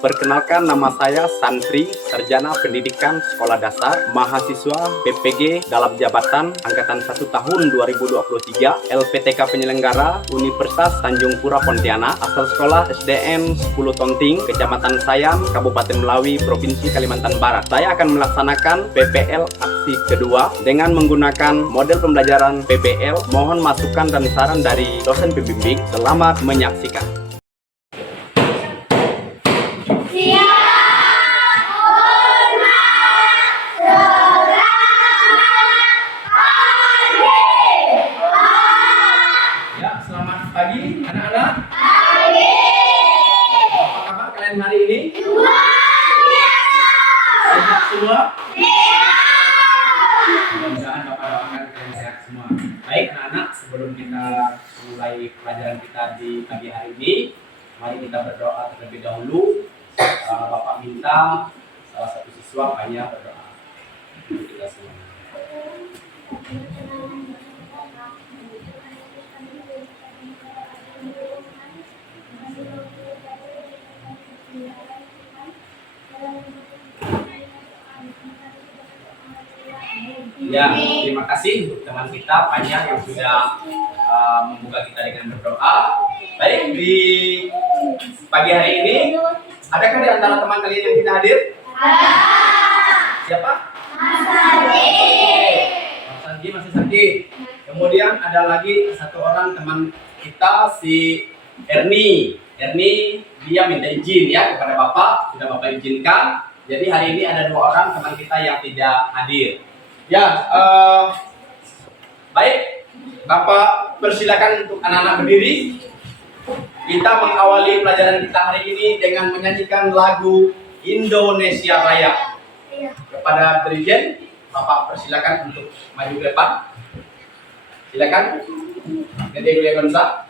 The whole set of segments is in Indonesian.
Perkenalkan, nama saya Santri, Sarjana Pendidikan Sekolah Dasar, mahasiswa PPG dalam jabatan Angkatan 1 tahun 2023, LPTK penyelenggara Universitas Tanjung Pura Pontianak, asal sekolah SDN 10 Tonting, Kecamatan Sayang, Kabupaten Melawi, Provinsi Kalimantan Barat. Saya akan melaksanakan PPL aksi kedua dengan menggunakan model pembelajaran PPL. Mohon masukan dan saran dari dosen pembimbing. Selamat menyaksikan. Selamat pagi anak-anak. Pagi. Apa kabar kalian hari ini? Luar biasa. Sehat semua? Sehat. Mudah-mudahan Bapak doakan kalian sehat semua. Baik anak-anak, sebelum kita mulai pelajaran kita di pagi hari ini, mari kita berdoa terlebih dahulu. Bapak minta salah satu siswa banyak berdoa untuk kita semua. Ya, terima kasih untuk teman kita banyak yang sudah membuka kita dengan berdoa. Baik, di pagi hari ini, adakah di antara teman kalian yang tidak hadir? Ada. Siapa? Mas Sandi. Mas Sandi masih sakit. Kemudian ada lagi satu orang teman kita, si Erni. Erni, dia minta izin ya kepada Bapak, sudah Bapak izinkan. Jadi hari ini ada dua orang teman kita yang tidak hadir. Ya, baik, Bapak persilakan untuk anak-anak berdiri. Kita mengawali pelajaran kita hari ini dengan menyanyikan lagu Indonesia Raya. Kepada Dirjen, Bapak persilakan untuk maju ke depan. Silakan. Nanti Kuliah Gonza.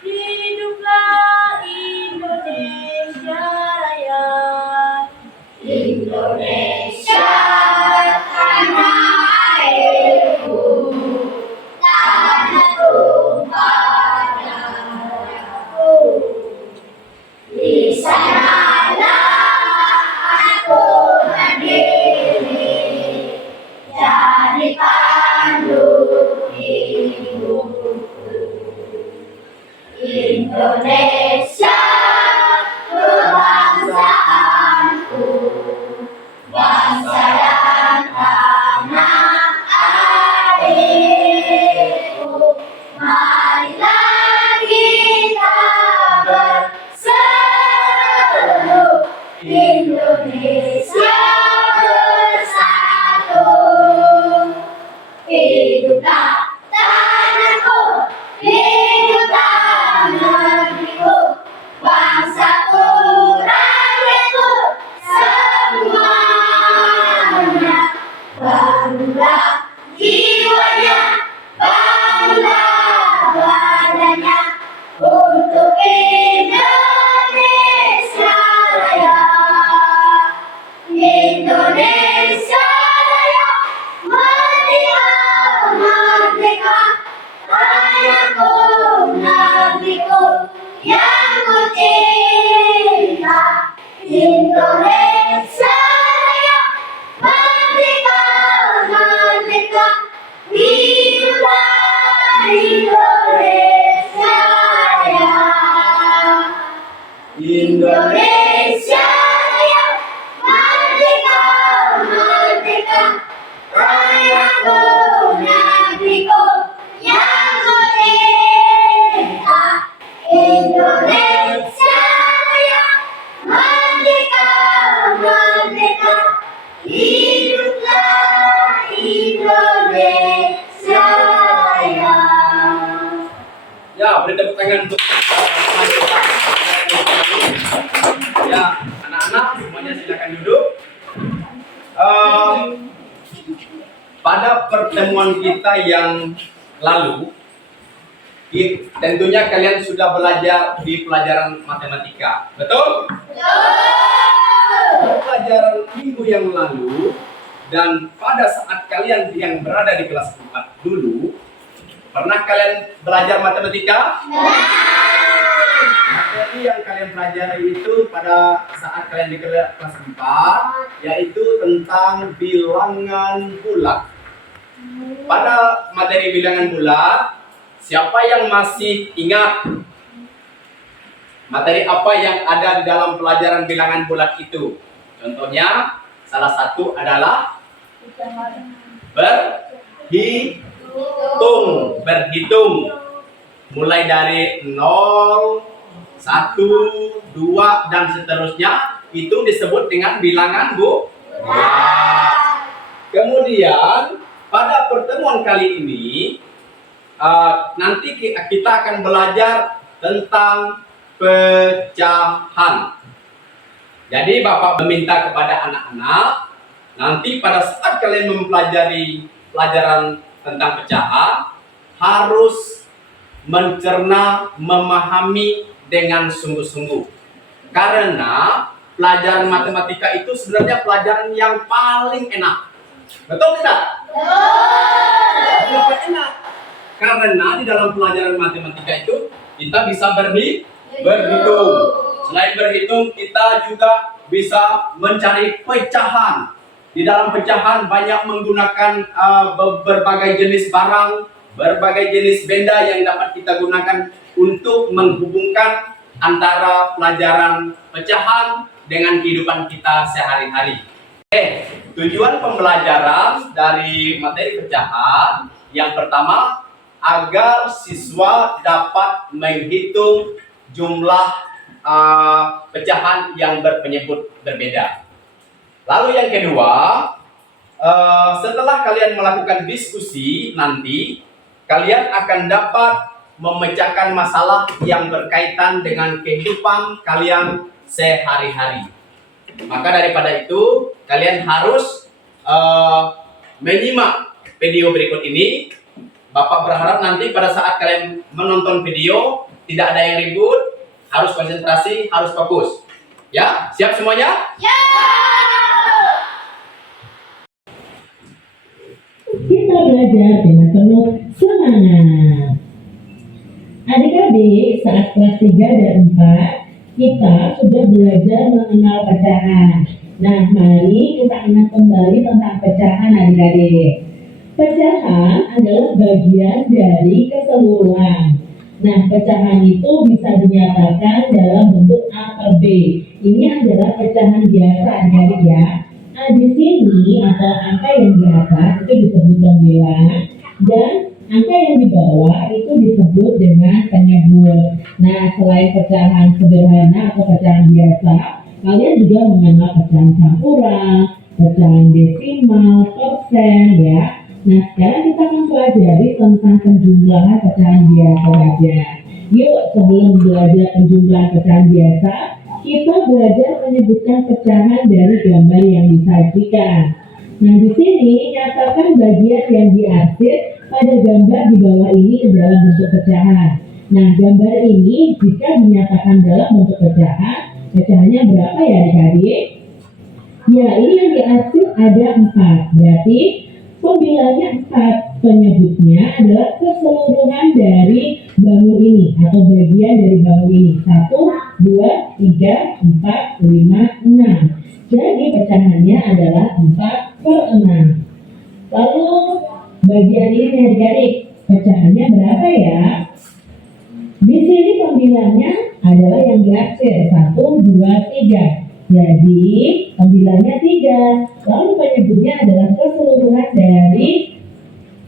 Hiduplah Indonesia Raya, Indonesia tanah airku, tanah tumpah darahku. Di sanalah aku berdiri, jadi pandu hidupku. Indonesia kebangsaanku, bangsa dan tanah airku. Marilah kita berseru, Indonesia bersatu. Hiduplah tanahku, hiduplah negeriku, bangsaku, rakyatku, semuanya. Bangunlah jiwanya, bangunlah badannya, untuk Indonesia Raya. Indonesia Raya, merdeka, merdeka. Rayaku, negeriku yang ku cinta. Indonesia Raya, merdeka, merdeka. Hiduplah Indonesia Raya. Indonesia Raya, merdeka, merdeka. Rayaku, negeriku yang ku cinta. Indonesia Raya, merdeka, merdeka. Hiduplah Indonesia Raya. Ya, beri tepuk tangan untuk teman kita. Ya, anak-anak semuanya silakan duduk. Pada pertemuan kita yang lalu, tentunya kalian sudah belajar di pelajaran matematika, betul? Pelajaran minggu yang lalu Dan pada saat kalian yang berada di kelas 4 dulu, pernah kalian belajar matematika? Materi yang kalian pelajari itu pada saat kalian di kelas 4, yaitu tentang bilangan bulat. Pada materi bilangan bulat, siapa yang masih ingat materi apa yang ada di dalam pelajaran bilangan bulat itu? Contohnya, salah satu adalah berhitung. Mulai dari 0, 1, 2, dan seterusnya, itu disebut dengan bilangan bulat. Kemudian, pada pertemuan kali ini, nanti kita akan belajar tentang pecahan. Jadi Bapak meminta kepada anak-anak, nanti pada saat kalian mempelajari pelajaran tentang pecahan, harus mencerna, memahami dengan sungguh-sungguh. Karena pelajaran matematika itu sebenarnya pelajaran yang paling enak. Betul tidak? Kenapa enak? Karena di dalam pelajaran matematika itu kita bisa berhitung. Selain berhitung, kita juga bisa mencari pecahan. Di dalam pecahan banyak menggunakan berbagai jenis barang, berbagai jenis benda yang dapat kita gunakan untuk menghubungkan antara pelajaran pecahan dengan kehidupan kita sehari-hari. Tujuan pembelajaran dari materi pecahan yang pertama, agar siswa dapat menghitung jumlah pecahan yang berpenyebut berbeda. Lalu yang kedua, setelah kalian melakukan diskusi nanti, kalian akan dapat memecahkan masalah yang berkaitan dengan kehidupan kalian sehari-hari. Maka daripada itu, kalian harus menyimak video berikut ini. Bapak berharap nanti pada saat kalian menonton video, tidak ada yang ribut, harus konsentrasi, harus fokus. Ya, siap semuanya? Kita belajar dengan penuh semangat. Adik-adik, saat kelas 3 dan 4, kita sudah belajar mengenal pecahan. Nah, mari kita ingat kembali tentang pecahan adik-adik. Pecahan adalah bagian dari keseluruhan. Nah, pecahan itu bisa dinyatakan dalam bentuk A per B. Ini adalah pecahan biasa adik-adik ya. Nah, di sini atau angka yang di atas itu disebut pembilang dan angka yang di bawah itu disebut dengan penyebut. Nah, selain pecahan sederhana atau pecahan biasa, kalian juga mengenal pecahan campuran, pecahan desimal, persen ya. Nah, sekarang kita akan pelajari tentang penjumlahan pecahan biasa saja. Yuk, sebelum belajar penjumlahan pecahan biasa, kita belajar menyebutkan pecahan dari gambar yang disajikan. Nah, di sini nyatakan bagian yang diarsir pada gambar di bawah ini dalam bentuk pecahan. Nah, gambar ini jika dinyatakan dalam bentuk pecahan, pecahannya berapa ya adik-adik? Ya, ini yang diarsir ada 4. Berarti pembilangnya 4. Penyebutnya adalah keseluruhan dari bangun ini atau bagian dari bangun ini. 1, 2, 3, 4, 5, 6. Jadi pecahannya adalah 4 per 6. Lalu bagian ini adik-adik, pecahannya berapa ya? Di sini pembilangnya adalah yang diarsir 1, 2, 3. Jadi pembilangnya 3. Lalu penyebutnya adalah keseluruhan dari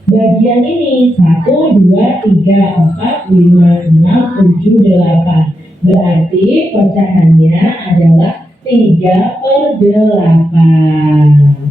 bagian ini 1, 2, 3, 4, 5, 6, 7, 8. Berarti pecahannya adalah 3 per 8.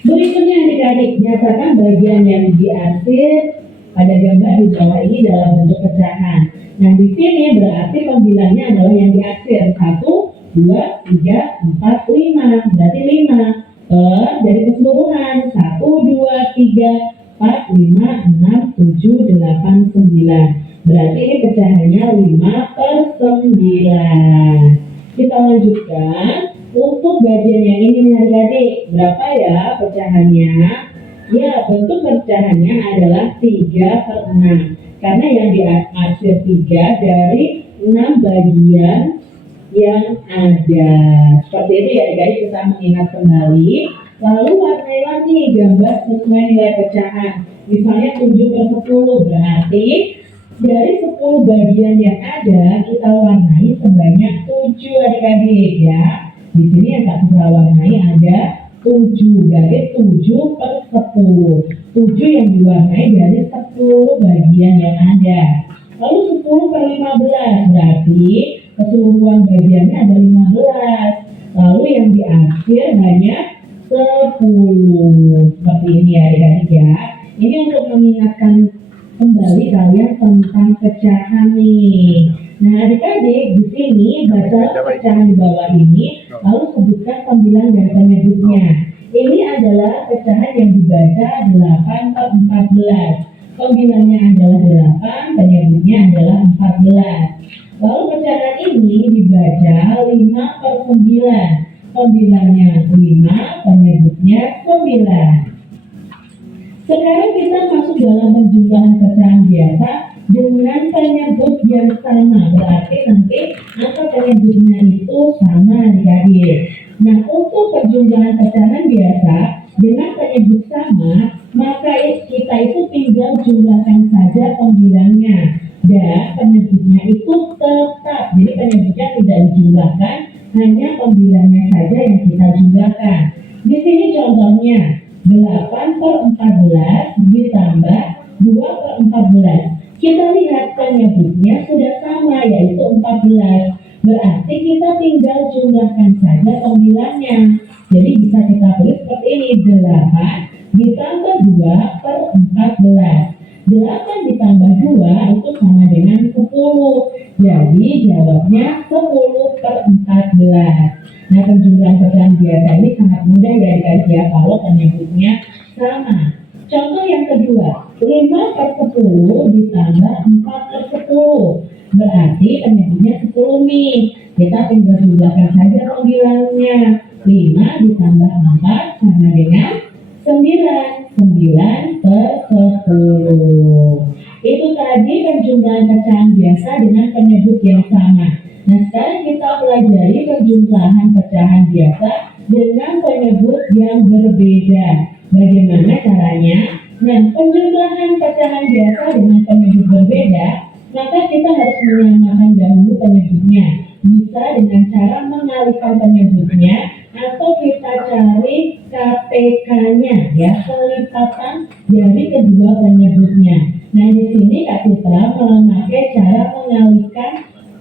Berikutnya adik-adik, nyatakan bagian yang diarsir pada gambar di bawah ini dalam bentuk pecahan. Nah, di sini berarti pembilangnya adalah yang diarsir 1, 2, 3, 4, 5. Berarti 5 per dari keseluruhan 1, 2, 3, 4, 5, 6, 7, 8, 9. Berarti ini pecahannya 5 per 9. Kita lanjutkan. Untuk bagian yang ini nih adik-adik, berapa ya pecahannya? Ya, bentuk pecahannya adalah 3/6. Karena yang diarsir 3 dari 6 bagian yang ada. Seperti itu ya adik-adik, kita mengingat kembali. Lalu warnai lagi gambar sesuai nilai pecahan. Misalnya 7/10, berarti dari 10 bagian yang ada, kita warnai sebanyak 7 adik-adik ya. Di sini yang kita warnai ada 7, dari 7/10. 7 yang diwarnai dari 10 bagian yang ada. Lalu 10/15, berarti keseluruhan bagiannya ada 15. Lalu yang diarsir hanya 10. Seperti ini ya adik-adik ya. Ini untuk mengingatkan kembali kalian tentang pecahan nih. Nah adik-adik di sini baca pecahan di bawah ini, lalu sebutkan pembilang dan penyebutnya. Ini adalah pecahan yang dibaca 8/14. Pembilangnya adalah 8, penyebutnya adalah 14. Lalu pecahan ini dibaca 5/9. Pembilangnya 5, penyebutnya 9. Sekarang kita masuk dalam penjumlahan pecahan biasa dengan penyebut yang sama. Berarti nanti angka penyebutnya itu sama adik-adik. Nah, untuk penjumlahan pecahan biasa dengan penyebut sama, maka kita itu tinggal jumlahkan saja pembilangnya. Dan penyebutnya itu tetap. Jadi penyebutnya tidak dijumlahkan, hanya pembilangnya saja yang kita jumlahkan. Di sini contohnya 8/14 ditambah 2/14. Kita lihat penyebutnya sudah sama, yaitu 14. Berarti kita tinggal jumlahkan saja pembilangnya. Jadi bisa kita tulis seperti ini, 8 ditambah 2/14. 8 ditambah 2 itu sama dengan 10. Jadi jawabnya 10/14. Nah, penjumlahan pecahan biasa ini sangat mudah ya adik-adik ya kalau penyebutnya sama. Contoh yang kedua, 5/10 ditambah 4/10. Berarti penyebutnya 10 nih. Kita tinggal jumlahkan saja pembilangnya. 5 ditambah 4 sama dengan 9. 9/10. Itu tadi penjumlahan pecahan biasa dengan penyebut yang sama. Nah, sekarang kita pelajari penjumlahan pecahan biasa dengan penyebut yang berbeda. Bagaimana caranya? Nah, penjumlahan pecahan biasa dengan penyebut berbeda, maka kita harus menyamakan dahulu penyebutnya. Bisa dengan cara mengalihkan penyebutnya atau kita cari KPK-nya ya, kelipatan dari kedua penyebutnya. Nah, di sini Kak Citra memakai cara mengalihkan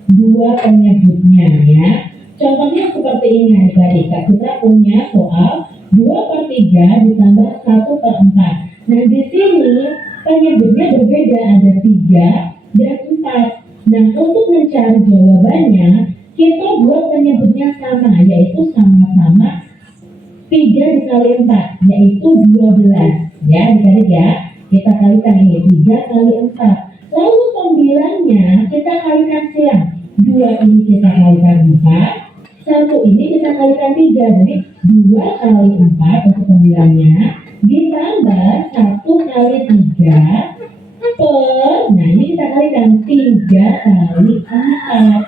dua penyebutnya ya. Contohnya seperti ini adik-adik. Kak Citra punya soal 2/3 ditambah 1/4. Nah, di sini penyebutnya berbeda, ada 3 dan 4. Nah, untuk mencari jawabannya, kita buat penyebutnya sama, yaitu sama-sama 3 dikali 4, yaitu 12. Ya, adik-adik ya. Kita kalikan ini, 3 kali 4. Lalu pembilangnya kita kalikan silang. 2 ini kita kalikan 4, 1 ini kita kalikan 3. Jadi 2 kali 4 untuk pembilangnya, ditambah 1 kali 3 per, nah ini kita kalikan 3 kali 4.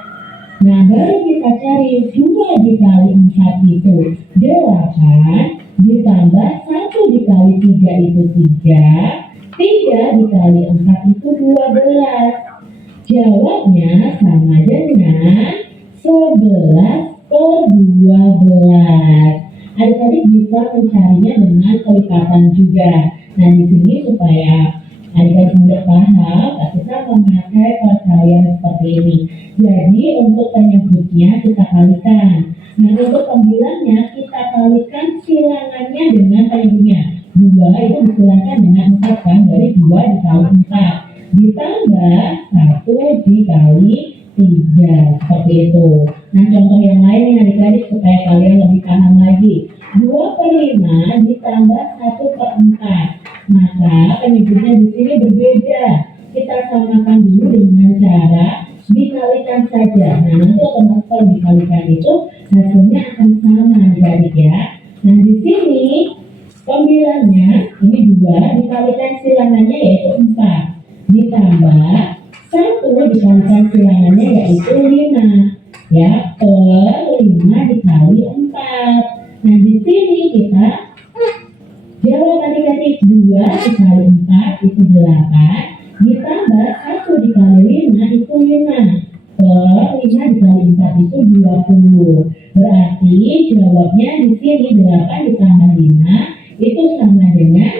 Nah, baru kita cari 2 dikali 4 itu 8, ditambah 1 dikali 3 itu 3, 3 dikali 4 itu 12. Jawabnya sama dengan 11/12. Adik-adik bisa mencarinya dengan kelipatan juga. Nah, di sini supaya adik-adik mudah paham, kita memakai perkalian seperti ini. Jadi untuk penyebutnya kita kalikan. Nah, untuk pembilangnya kita kalikan silangannya dengan penyebutnya. 2 itu disilangkan dengan 4 kan, dari 2 dikali 4 ditambah 1 dikali 3, seperti itu. Nah, contoh yang lain nih adik-adik supaya kalian lebih paham lagi. 2/5 ditambah 1/4. Maka penyebutnya di sini berbeda. Kita samakan dulu dengan cara dikalikan saja. Nah, nanti otomatis kalau dikalikan itu hasilnya akan sama adik-adik ya. Nah di sini pembilangnya ini 2 dikalikan silangannya yaitu 4 ditambah 1 dikalikan silangannya yaitu 5 ya, per 5 dikali 4. Nah di sini kita jawab adik-adik, 2 dikali 4 itu 8 ditambah 1 dikali 5 itu 5 per 5 dikali 4 itu 20. Berarti jawabnya di sini 8 ditambah 5 itu sama dengan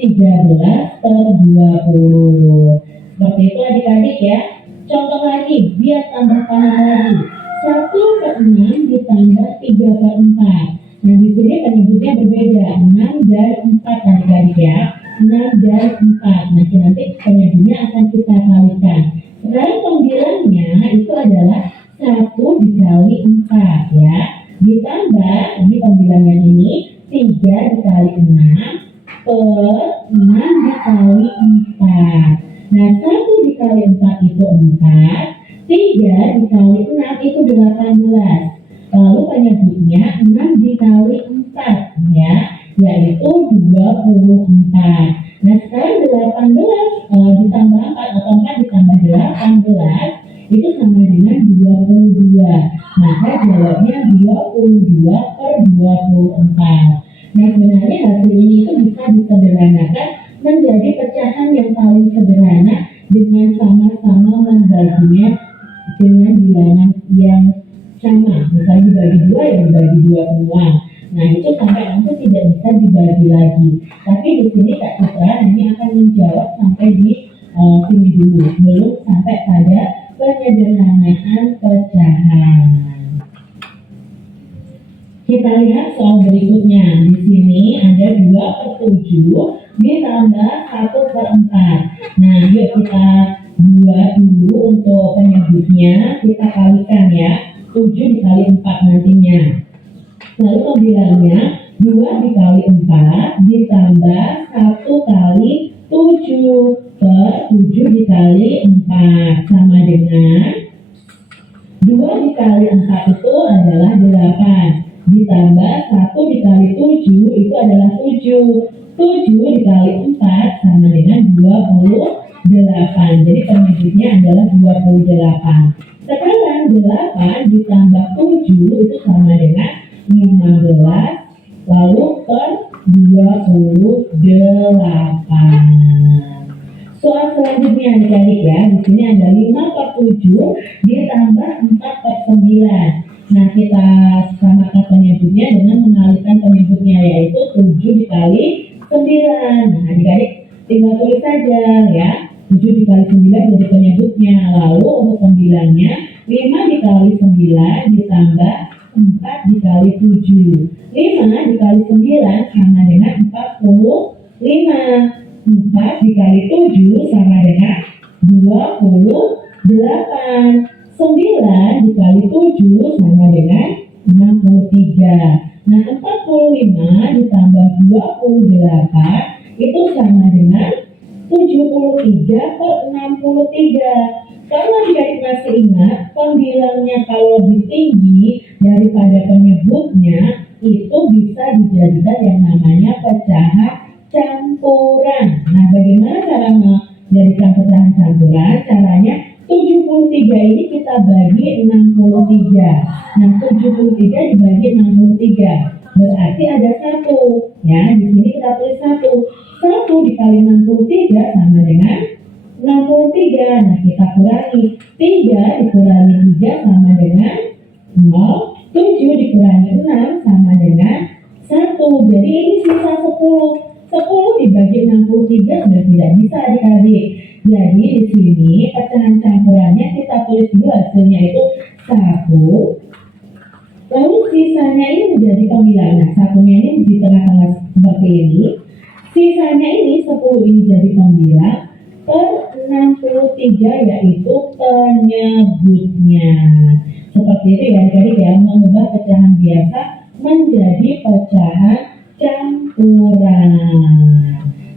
13 per 20. Seperti itu adik-adik ya. Contoh lagi, biar tambah paham lagi. 1 per 6 ditambah 3 per 4. Nah di sini penyebutnya berbeda, 6 dan 4 adik-adik ya. 6 dan 4. Nanti penyebutnya akan kita kalikan. Sekarang pembilangnya itu adalah 1 dikali 4 ya. Ditambah, ini pembilangan ini 3 dikali 6 per 6 dikali 4. Nah 1 dikali 4 itu 4, 3 dikali 6 itu 18. Lalu penyebutnya 6 dikali 4 ya, yaitu 24. Nah sekarang 18 ditambah 4 atau 4 ditambah 18 itu sama dengan 22. Maka jawabnya 22 per 24. Nah sebenarnya hasil ini itu bisa disederhanakan menjadi pecahan yang paling sederhana dengan sama-sama membaginya dengan bilangan yang sama. Misalnya dibagi 2 ya dibagi 2 semua. Nah itu sampai nanti tidak bisa dibagi lagi. Tapi di sini Kak Citra ini akan menjawab sampai di sini dulu, belum sampai pada penyederhanaan pecahan. Kita lihat soal berikutnya. Di sini ada 2 per 7 ditambah 1 per 4. Nah yuk kita buat dulu untuk penyebutnya, kita kalikan ya. 7 dikali 4 nantinya. Lalu pembilangnya 2 dikali 4 ditambah 1 kali 7 per 7 dikali 4 sama dengan 2 dikali 4 itu adalah 8 ditambah 1 dikali 7 itu adalah 7 dikali 4 sama dengan 28. Jadi penyebutnya adalah 28. Sekarang 8 ditambah 7 itu sama dengan 15 lalu per 28. Soal selanjutnya adik-adik ya, di sini ada 5 per 7 ditambah 4 per 9. Nah kita samakan penyebutnya dengan mengalihkan penyebutnya yaitu 7 dikali 9. Nah adik-adik tinggal tulis saja ya. 7 dikali 9 jadi penyebutnya. Lalu untuk pembilangnya 5 dikali 9 ditambah 4 dikali 7. 5 dikali 9 sama dengan 45. 4 dikali 7 sama dengan 28. 9 dikali 7 sama dengan 63. Nah 45 ditambah 28 itu sama dengan 73 per 63. Kalau adik-adik masih ingat, pembilangnya kalau lebih tinggi daripada penyebutnya, itu bisa dijadikan yang namanya pecahan campuran. Nah, bagaimana cara menjadikan pecahan campuran? Caranya 73 ini kita bagi 63. Nah, 73 dibagi 63. Berarti ada 1. Ya, di sini kita tulis 1. 1 dikali 63 sama dengan 63. Nah, kita kurangi. 3 dikurangi 3 sama dengan 0. 7 dikurangi 6 sama dengan 1. Jadi ini sisa 10. 10 dibagi 63 sudah tidak bisa adik-adik. Jadi di sini pecahan campurannya kita tulis dulu hasilnya itu 1. Lalu sisanya ini menjadi pembilangan. Nah, satunya ini di tengah-tengah seperti ini. Sisanya ini 10 ini jadi pembilang per 63 yaitu penyebutnya. Seperti itu ya adik-adik ya, mengubah pecahan biasa menjadi pecahan campuran.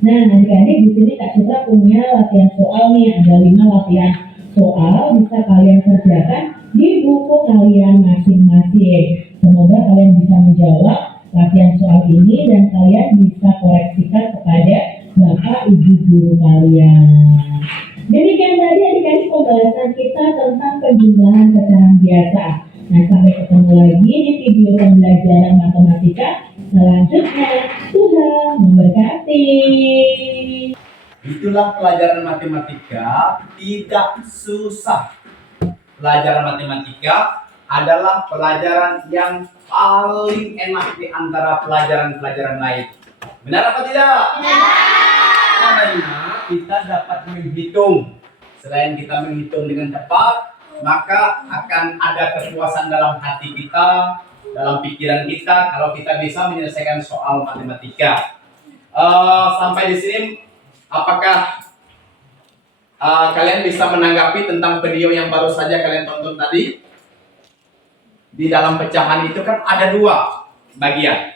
Nah adik-adik di sini Kak Citra punya latihan soal nih, ada 5 latihan soal bisa kalian kerjakan di buku kalian masing-masing. Semoga kalian bisa menjawab latihan soal ini dan kalian bisa koreksikan kepada Bapak Ibu guru kalian. Demikian tadi adik-adik pembahasan kita tentang penjumlahan pecahan biasa. Nah, sampai ketemu lagi di video pembelajaran matematika selanjutnya. Tuhan memberkati. Itulah pelajaran matematika tidak susah. Pelajaran matematika adalah pelajaran yang paling enak di antara pelajaran-pelajaran lain. Benar apa tidak? Karena kita dapat menghitung. Selain kita menghitung dengan tepat, maka akan ada kepuasan dalam hati kita, dalam pikiran kita kalau kita bisa menyelesaikan soal matematika. Sampai di sini, apakah kalian bisa menanggapi tentang video yang baru saja kalian tonton tadi? Di dalam pecahan itu kan ada dua bagian.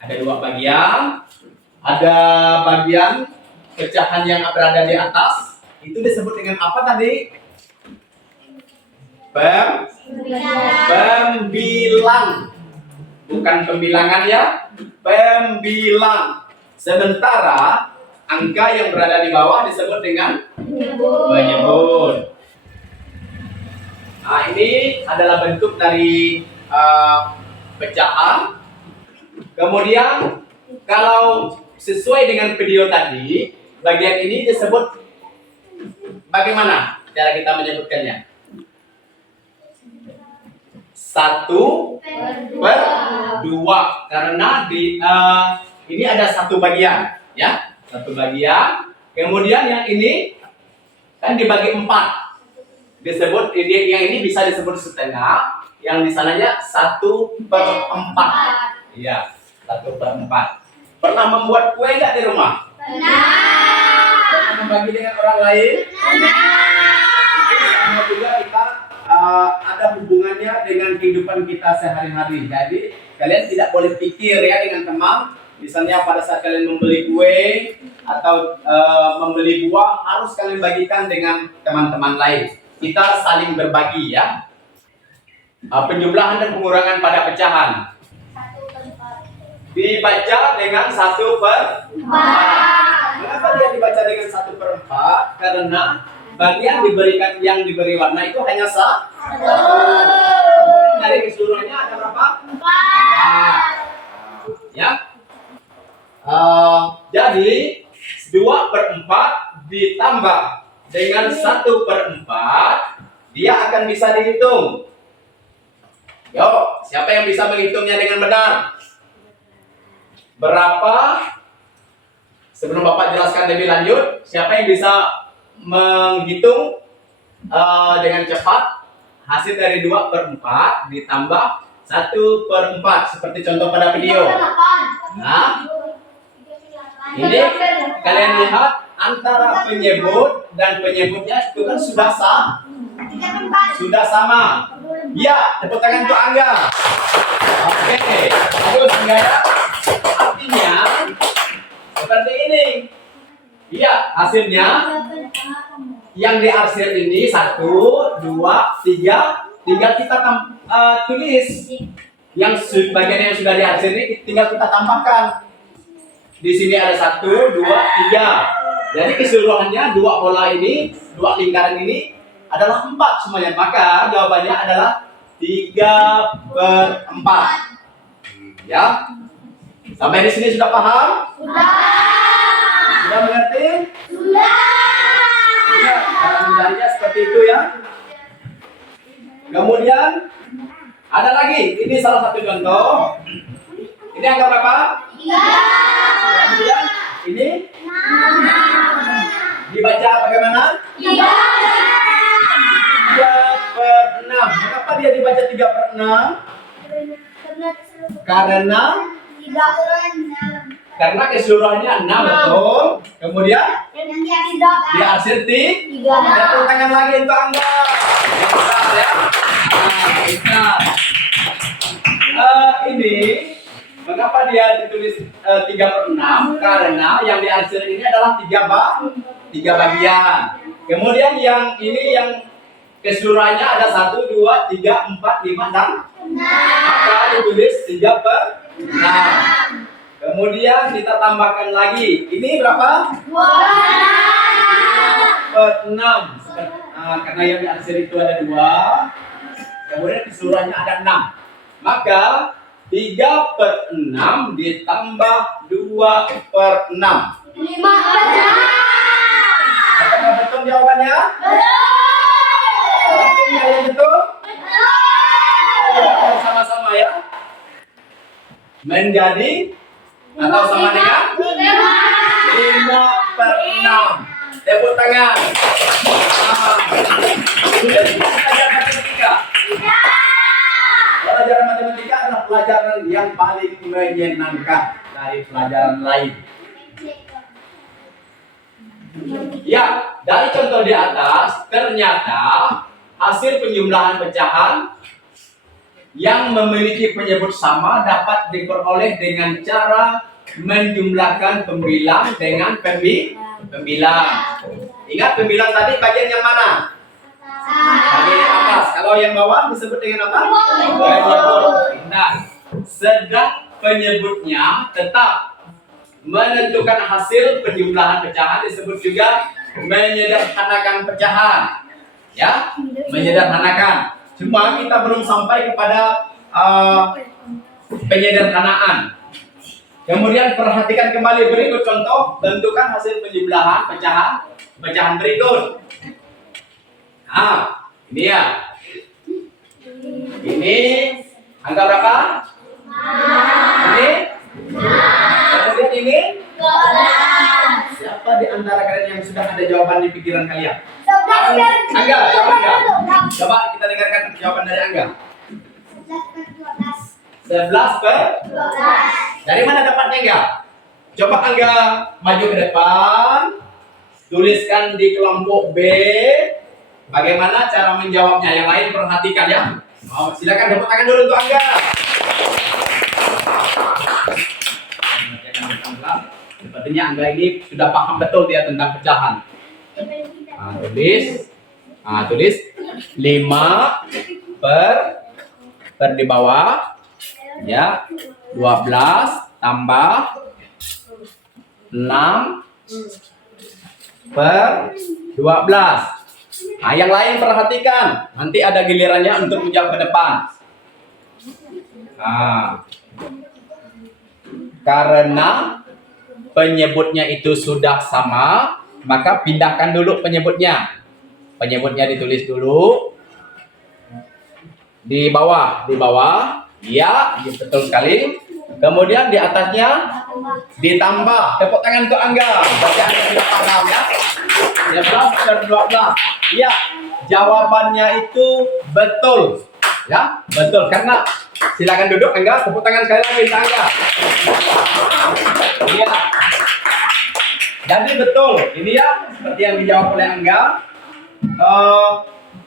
Ada dua bagian. Ada bagian pecahan yang berada di atas. Itu disebut dengan apa tadi? Pembilang. Bukan pembilangan ya. Pembilang. Sementara angka yang berada di bawah disebut dengan penyebut. Nah, ini adalah bentuk dari pecahan. Kemudian kalau sesuai dengan video tadi, bagian ini disebut bagaimana cara kita menyebutkannya? 1/2 karena ini ada satu bagian, ya, satu bagian. Kemudian yang ini kan dibagi 4. Disebut yang ini bisa disebut setengah, yang di sananya 1/4. Iya, 1/4. Pernah membuat kue nggak di rumah? Pernah membagi dengan orang lain? Sama juga kita ada hubungannya dengan kehidupan kita sehari-hari. Jadi kalian tidak boleh pikir ya dengan teman. Misalnya pada saat kalian membeli kue atau membeli buah, harus kalian bagikan dengan teman-teman lain. Kita saling berbagi ya. Penjumlahan dan pengurangan pada pecahan dibaca dengan 1/4. Mengapa dia dibaca dengan 1/4? Karena bagian yang diberi warna itu hanya satu. Dari keseluruhannya ada berapa? 4. Ya. Jadi 2/4 ditambah dengan 1/4, dia akan bisa dihitung. Yuk, siapa yang bisa menghitungnya dengan benar? Berapa? Sebelum Bapak jelaskan lebih lanjut, siapa yang bisa menghitung dengan cepat hasil dari 2/4 ditambah 1/4 seperti contoh pada video. Nah, ini kalian lihat antara penyebut dan penyebutnya itu kan sudah sama. Ya, tepuk tangan untuk Angga. Oke, terus Angga ya. Artinya seperti ini. Iya, hasilnya yang diarsir ini 1, 2, 3. Tinggal kita tulis. Yang bagian yang sudah diarsir ini tinggal kita tambahkan. Di sini ada 1, 2, 3. Jadi keseluruhannya dua bola ini, dua lingkaran ini adalah 4 semuanya. Maka jawabannya adalah 3/4. Ya. Sampai di sini sudah paham? Sudah mengerti? Ya, cara mencarinya seperti itu ya. Kemudian ada lagi. Ini salah satu contoh. Ini angka berapa? 3. Kemudian ini dibaca bagaimana? 3/6. Kenapa dia dibaca 3/6? Karena keseluruhannya 6, betul. Kemudian diarsir 3. Tepuk tangan lagi untuk Angga. Bentar ya. Ini mengapa dia ditulis 3/6? Karena yang diarsir ini adalah 3 bagian. Kemudian yang ini yang keseluruhannya ada 1, 2, 3, 4, 5, 6. Maka ditulis 3 per 6. Kemudian kita tambahkan lagi. Ini berapa? 5 per 6. Nah, karena yang di akhir itu ada 2. Kemudian keseluruhannya ada 6. Maka 3 per 6 ditambah 2 per 6. 5 per 6. Apakah betul jawabannya? Berarti yang betul? Sama-sama ya. Menjadi atau sama dengan 5 per 6. Tepuk tangan. Sudah belajar matematika? Pelajaran matematika adalah pelajaran yang paling menyenangkan dari pelajaran lain. Ya, dari contoh di atas, ternyata hasil penjumlahan pecahan yang memiliki penyebut sama dapat diperoleh dengan cara menjumlahkan pembilang dengan pembilang. Ingat pembilang tadi bagian yang mana? Bagian yang atas. Kalau yang bawah disebut dengan apa? Penyebut. Nah, sedang penyebutnya tetap menentukan hasil penjumlahan pecahan disebut juga menyederhanakan pecahan. Ya, menyederhanakan. Cuma kita belum sampai kepada penyederhanaan. Kemudian perhatikan kembali berikut contoh, tentukan hasil penjumlahan pecahan berikut. Nah, ini ya. Ini angka berapa? Ini? Kemudian ini? Siapa di antara kalian yang sudah ada jawaban di pikiran kalian? Angga, jawab Angga. Coba kita dengarkan jawaban dari Angga. 11 per 12. Dari mana dapatnya Angga? Coba Angga maju ke depan. Tuliskan di kelompok B. Bagaimana cara menjawabnya? Yang lain perhatikan ya. Oh, silakan tepuk tangan dulu untuk Angga. Sepertinya Angga ini sudah paham betul dia tentang pecahan. Tulis 5 per di bawah ya 12 tambah 6 per 12. Nah, yang lain perhatikan, nanti ada gilirannya untuk menjawab ke depan. Nah, karena penyebutnya itu sudah sama, maka pindahkan dulu penyebutnya. Penyebutnya ditulis dulu di bawah, ya, betul sekali. Kemudian di atasnya ditambah. Tepuk tangan untuk Angga. Berarti Angga sudah paham ya. 11 per 12. Ya, jawabannya itu betul. Ya, betul. Karena silakan duduk Angga. Tepuk tangan sekali lagi untuk Angga. Ya. Jadi betul. Ini ya seperti yang dijawab oleh Angga.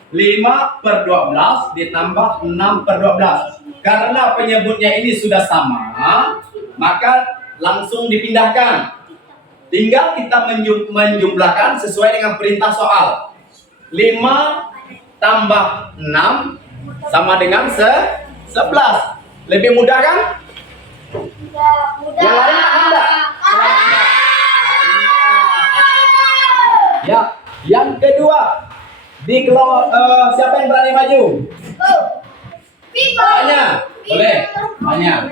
5 per 12 ditambah 6 per 12. Karena penyebutnya ini sudah sama, maka langsung dipindahkan. Tinggal kita menjumlahkan sesuai dengan perintah soal. 5 tambah 6 sama dengan 11. Lebih mudah kan? Yang lain ada? Ya, yang kedua. Siapa yang berani maju? Tanya, boleh? Tanya.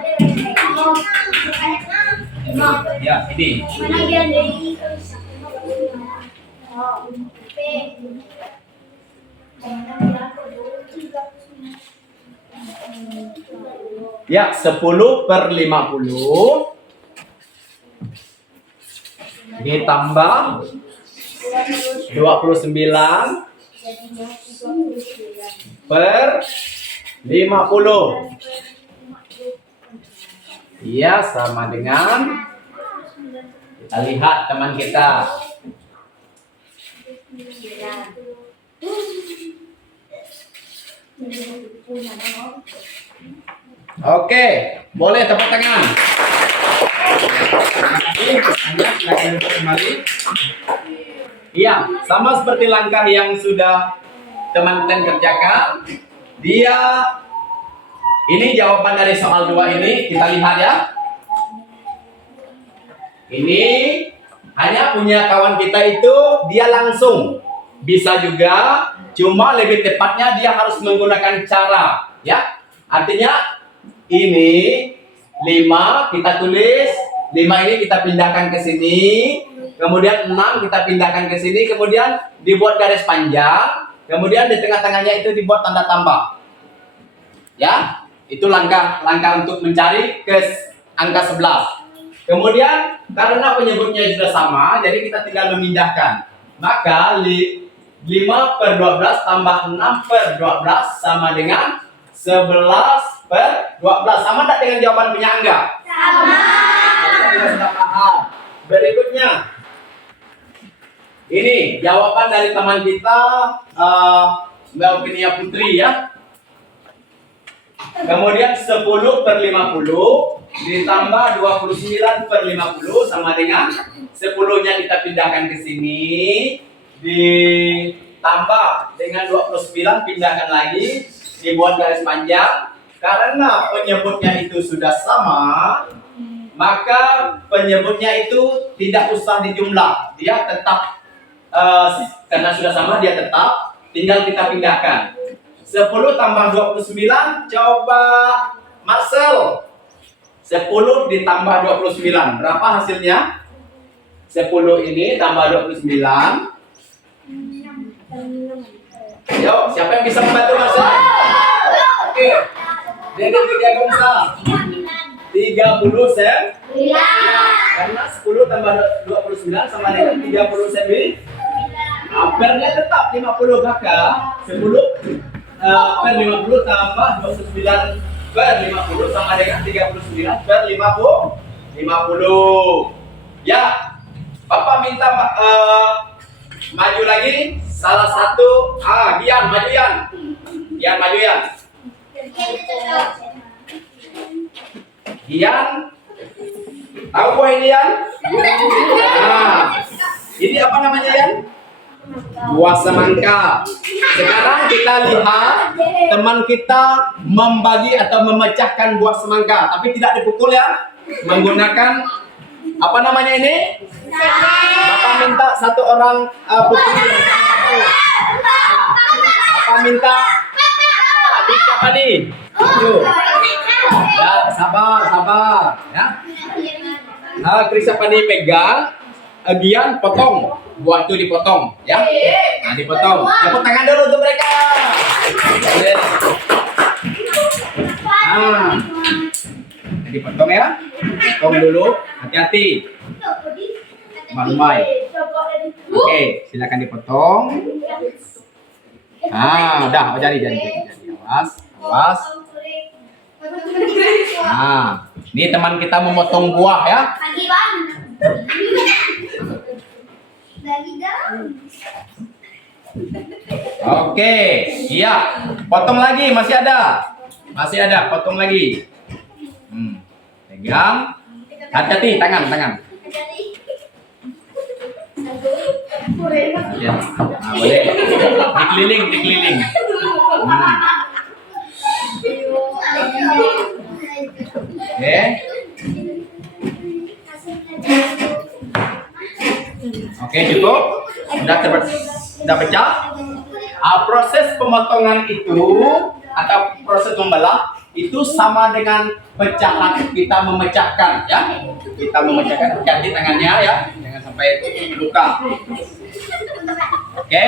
Ya, ini. Ya, 10 per 50 ditambah 29 per 50. Iya, sama dengan kita lihat teman kita. Oke, boleh tepuk tangan. Silakan duduk kembali. Iya, sama seperti langkah yang sudah teman-teman kerjakan. Dia ini jawaban dari soal 2 ini, kita lihat ya. Ini hanya punya kawan kita itu dia langsung. Bisa juga, cuma lebih tepatnya dia harus menggunakan cara, ya. Artinya ini 5 kita tulis, 5 ini kita pindahkan ke sini, kemudian 6 kita pindahkan ke sini, kemudian dibuat garis panjang, kemudian di tengah-tengahnya itu dibuat tanda tambah. Ya, itu langkah untuk mencari ke angka 11. Kemudian karena penyebutnya sudah sama, jadi kita tinggal memindahkan. Maka 5/12 tambah 6/12 sama dengan 11/12. Sama tak dengan jawaban punya Angga? Sama. Kita sudah paham. Berikutnya, ini jawaban dari teman kita Mbak Opinia Putri ya. Kemudian 10/50 ditambah 29/50 sama dengan 10-nya kita pindahkan ke sini, ditambah dengan 29 pindahkan lagi, dibuat garis panjang. Karena penyebutnya itu sudah sama, maka penyebutnya itu tidak usah dijumlah, dia tetap karena sudah sama dia tetap, tinggal kita pindahkan. 10 tambah 29, coba Marcel. 10 ditambah 29, berapa hasilnya? 10 ini tambah 29. Yuk, siapa yang bisa membantu Marcel? Oke. Dengan Widya Gongsa 30 sen. Karena 10 tambah 29 sama dengan 30 sen. Apernya tetap 50 kakak. 10 per 50 tambah 29 per 50 sama dengan 39 per 50. Ya, Papa minta maju lagi salah satu. Gian maju Gian. Gian maju Gian. Gian, tahu buah ini Gian? Ini apa namanya Gian? Buah semangka. Sekarang kita lihat teman kita membagi atau memecahkan buah semangka, tapi tidak dipukul ya, menggunakan apa namanya ini? Bapak minta satu orang pukul. Bapak minta adik siapa nih? Yuk. Ya, sabar ya. Kris siapa nih pegang? Gian potong, buah itu dipotong ya. Nah, dipotong. Tepuk tangan dulu untuk mereka. Dipotong ya. Potong dulu, hati-hati. Malumai. Oke, silakan dipotong. Udah, jadi. Awas. Ini teman kita memotong buah ya. Oke, iya. Potong lagi, masih ada, potong lagi. Pegang. Hati-hati, tangan. Ya, boleh. Dikeliling. Oke, cukup. Sudah pecah. Proses pemotongan itu atau proses membelah itu sama dengan pecahan, kita memecahkan ya. Kita memecahkan, hati-hati tangannya ya, jangan sampai luka. Oke,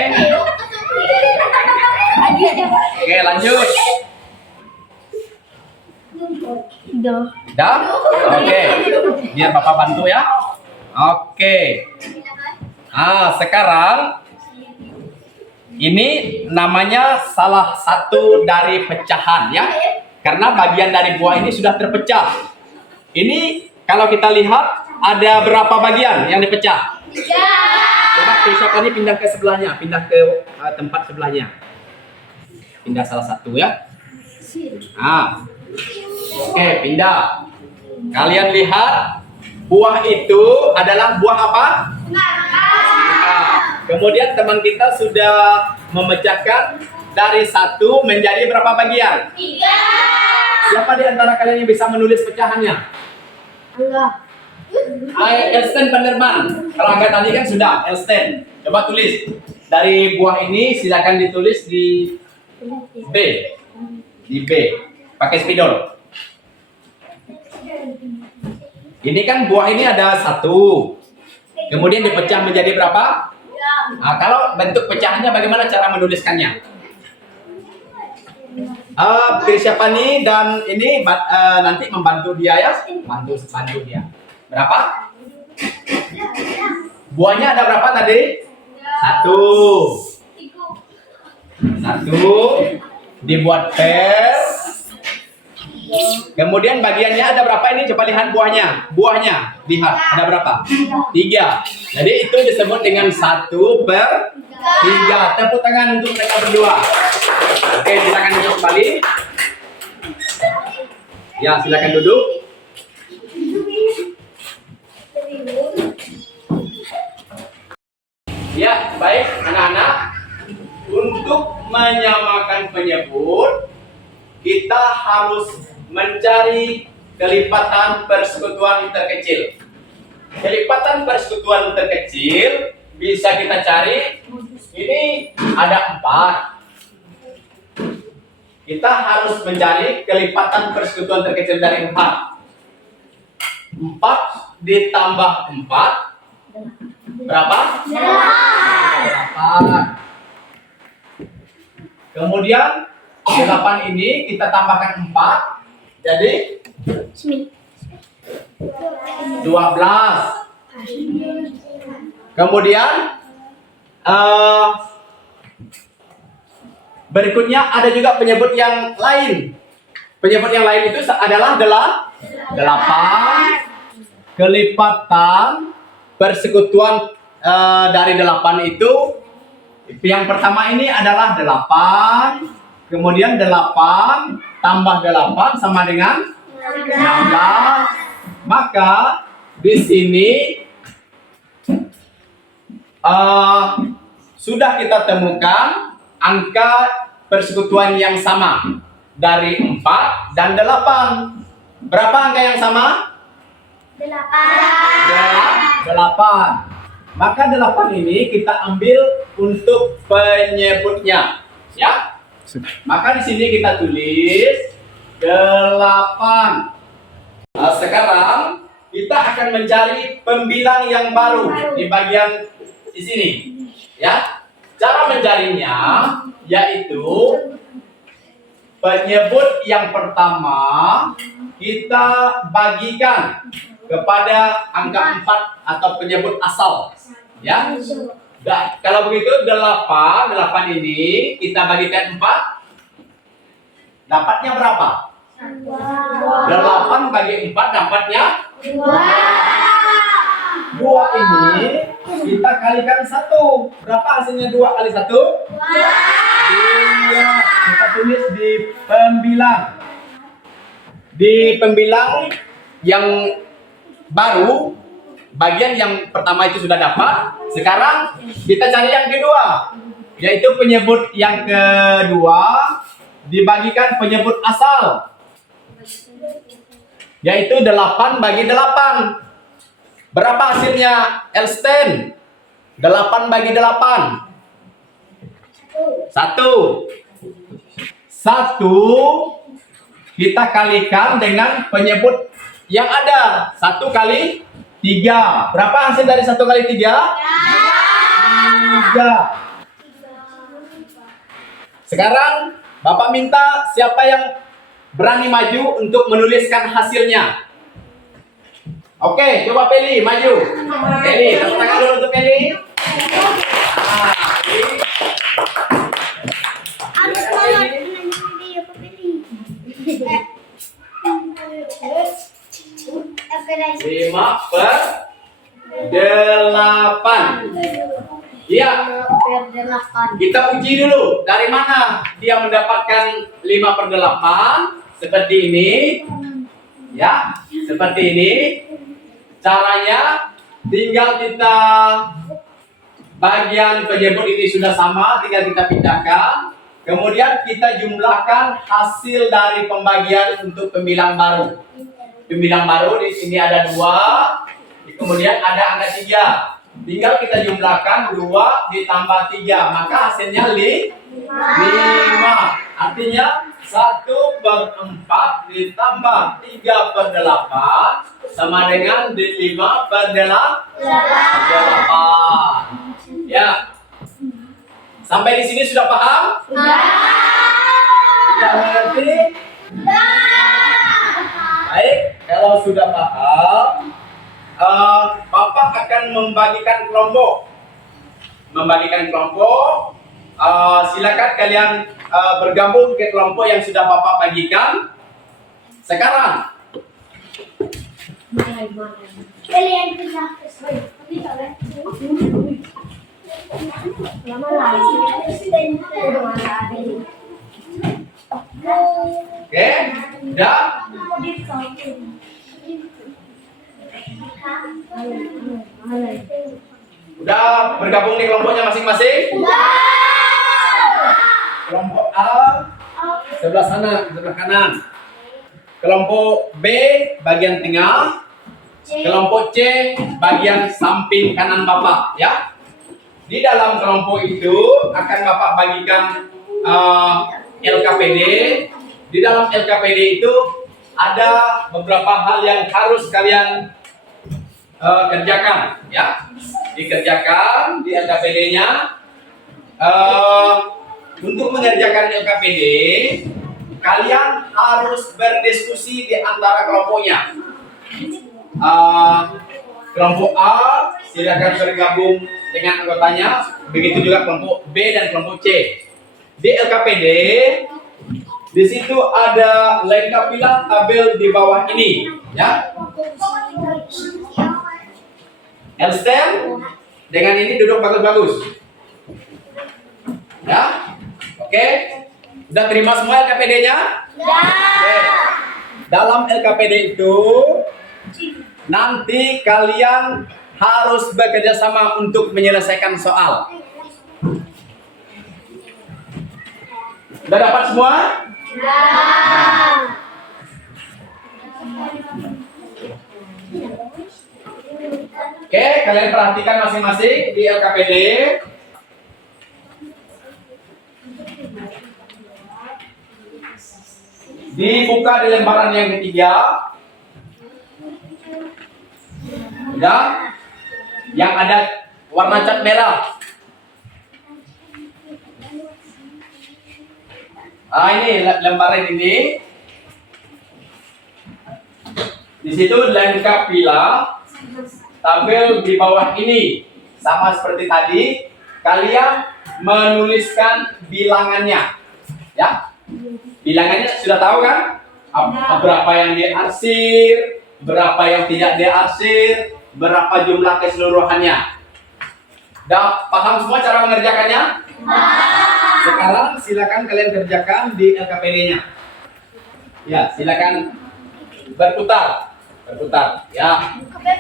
lanjut. Dah? Oke. Biar Bapak bantu ya. Oke. Sekarang ini namanya salah satu dari pecahan ya. Karena bagian dari buah ini sudah terpecah. Ini kalau kita lihat ada berapa bagian yang dipecah? 3. Coba siapa ini pindah ke sebelahnya, pindah ke tempat sebelahnya. Pindah salah satu ya. Oke, pindah. Kalian lihat buah itu adalah buah apa? Kemudian teman kita sudah memecahkan dari 1 menjadi berapa bagian? 3. Siapa di antara kalian yang bisa menulis pecahannya? Enggak. Elsten Panderman. Kalau angka tadi kan sudah Elsten. Coba tulis. Dari buah ini silakan ditulis di B. Di B. Pakai spidol. Ini kan buah ini ada 1. Kemudian dipecah menjadi berapa? Nah, kalau bentuk pecahannya bagaimana cara menuliskannya? Krisyapani dan ini nanti membantu dia ya. Bantu dia. Berapa? Buahnya ada berapa tadi? 1. Dibuat per. Kemudian bagiannya ada berapa ini? Coba lihat buahnya. Buahnya lihat ada berapa? 3. Jadi itu disebut dengan 1/3. Tepuk tangan untuk mereka berdua. Oke, silakan duduk kembali. Ya, silakan duduk. Ya, baik anak-anak. Untuk menyamakan penyebut, kita harus mencari kelipatan persekutuan terkecil. Kelipatan persekutuan terkecil bisa kita cari. Ini ada 4. Kita harus mencari kelipatan persekutuan terkecil dari 4. 4 ditambah 4 berapa? 8. Kemudian 8 ini kita tambahkan 4 jadi 12. Kemudian berikutnya ada juga penyebut yang lain. Penyebut yang lain itu adalah 8. Kelipatan persekutuan dari 8 itu yang pertama ini adalah 8. Kemudian 8 tambah 8 sama dengan 16. Maka di sini sudah kita temukan angka persekutuan yang sama dari 4 dan 8. Berapa angka yang sama? 8. Maka 8 ini kita ambil untuk penyebutnya, ya. Maka di sini kita tulis 8. Sekarang kita akan mencari pembilang yang baru di bagian di sini, ya. Cara mencarinya yaitu penyebut yang pertama kita bagikan kepada angka 4 atau penyebut asal, ya. Kalau begitu 8 ini kita bagikan 4, dapatnya berapa? 8 bagi 4 dapatnya 2 ini kita kalikan 1. Berapa hasilnya 2 kali 1? 2. Kita tulis di pembilang. Di pembilang yang baru, bagian yang pertama itu sudah dapat. Sekarang kita cari yang kedua, yaitu penyebut yang kedua dibagikan penyebut asal, yaitu 8 bagi 8. Berapa hasilnya Elsten? 8 bagi 8. 1 kita kalikan dengan penyebut yang ada. 1 kali 3. Berapa hasil dari 1 kali 3? 3. Sekarang Bapak minta siapa yang berani maju untuk menuliskan hasilnya. Oke, coba Peli maju. Peli, tepuk tangan dulu untuk Peli. Harus kolot video ke pilih. 5/8. Iya. Kita uji dulu dari mana dia mendapatkan 5/8. Seperti ini. Ya, seperti ini. Caranya tinggal kita bagian penyebut ini sudah sama, tinggal kita pindahkan Kemudian kita jumlahkan hasil dari pembagian untuk pembilang baru. Pembilang baru di sini ada 2, kemudian ada angka 3. Tinggal kita jumlahkan 2 ditambah 3, maka hasilnya 5. Artinya 1/4 ditambah 3/8 sama dengan 5/8. Ya. Sampai di sini sudah paham? Sudah mengerti? Baik, kalau sudah paham, Bapak akan membagikan kelompok. Silakan kalian bergabung ke kelompok yang sudah Bapak bagikan sekarang. Kalian bisa lama lagi. Oke, udah? Udah bergabung di kelompoknya masing-masing? Kelompok A sebelah sana, sebelah kanan. Kelompok B bagian tengah. Kelompok C bagian samping kanan Bapak, ya. Di dalam kelompok itu akan Bapak bagikan LKPD. Di dalam LKPD itu ada beberapa hal yang harus kalian kerjakan, ya. Dikerjakan di LKPD-nya. Untuk mengerjakan LKPD, kalian harus berdiskusi di antara kelompoknya. Kelompok A silakan bergabung dengan anggotanya, begitu juga kelompok B dan kelompok C. Di LKPD, di situ ada lengkapilah tabel di bawah ini, ya. Elsten, dengan ini duduk bagus-bagus, ya. Oke, udah terima semua LKPD-nya? Ya. Oke. Dalam LKPD itu nanti kalian harus bekerja sama untuk menyelesaikan soal. Udah dapat semua? Oke, kalian perhatikan masing-masing di LKPD. Dibuka di lembaran yang ketiga. Ya, yang ada warna cat merah. Ini lembaran ini. Di situ lengkapilah tabel di bawah ini. Sama seperti tadi, kalian menuliskan bilangannya. Ya. Bilangannya sudah tahu kan? Berapa yang diarsir, berapa yang tidak diarsir, berapa jumlah keseluruhannya. Udah paham semua cara mengerjakannya? Sekarang silakan kalian kerjakan di LKPD-nya. Ya, silakan berputar. Ya. Oke.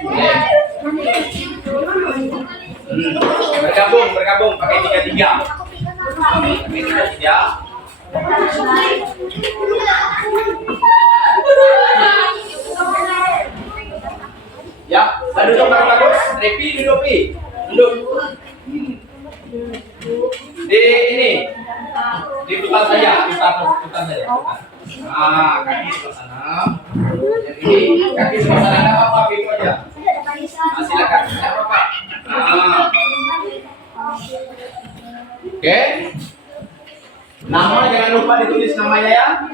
Bergabung pakai 3-3. Ya, duduk bagus. Repi duduk. Di ini. Diputar saja, putar saja. Kaki sebelah sana. Yang ini kaki sebelah sana, enggak apa-apa, itu aja. Silakan, enggak apa-apa. Oke. Nama jangan lupa ditulis namanya ya.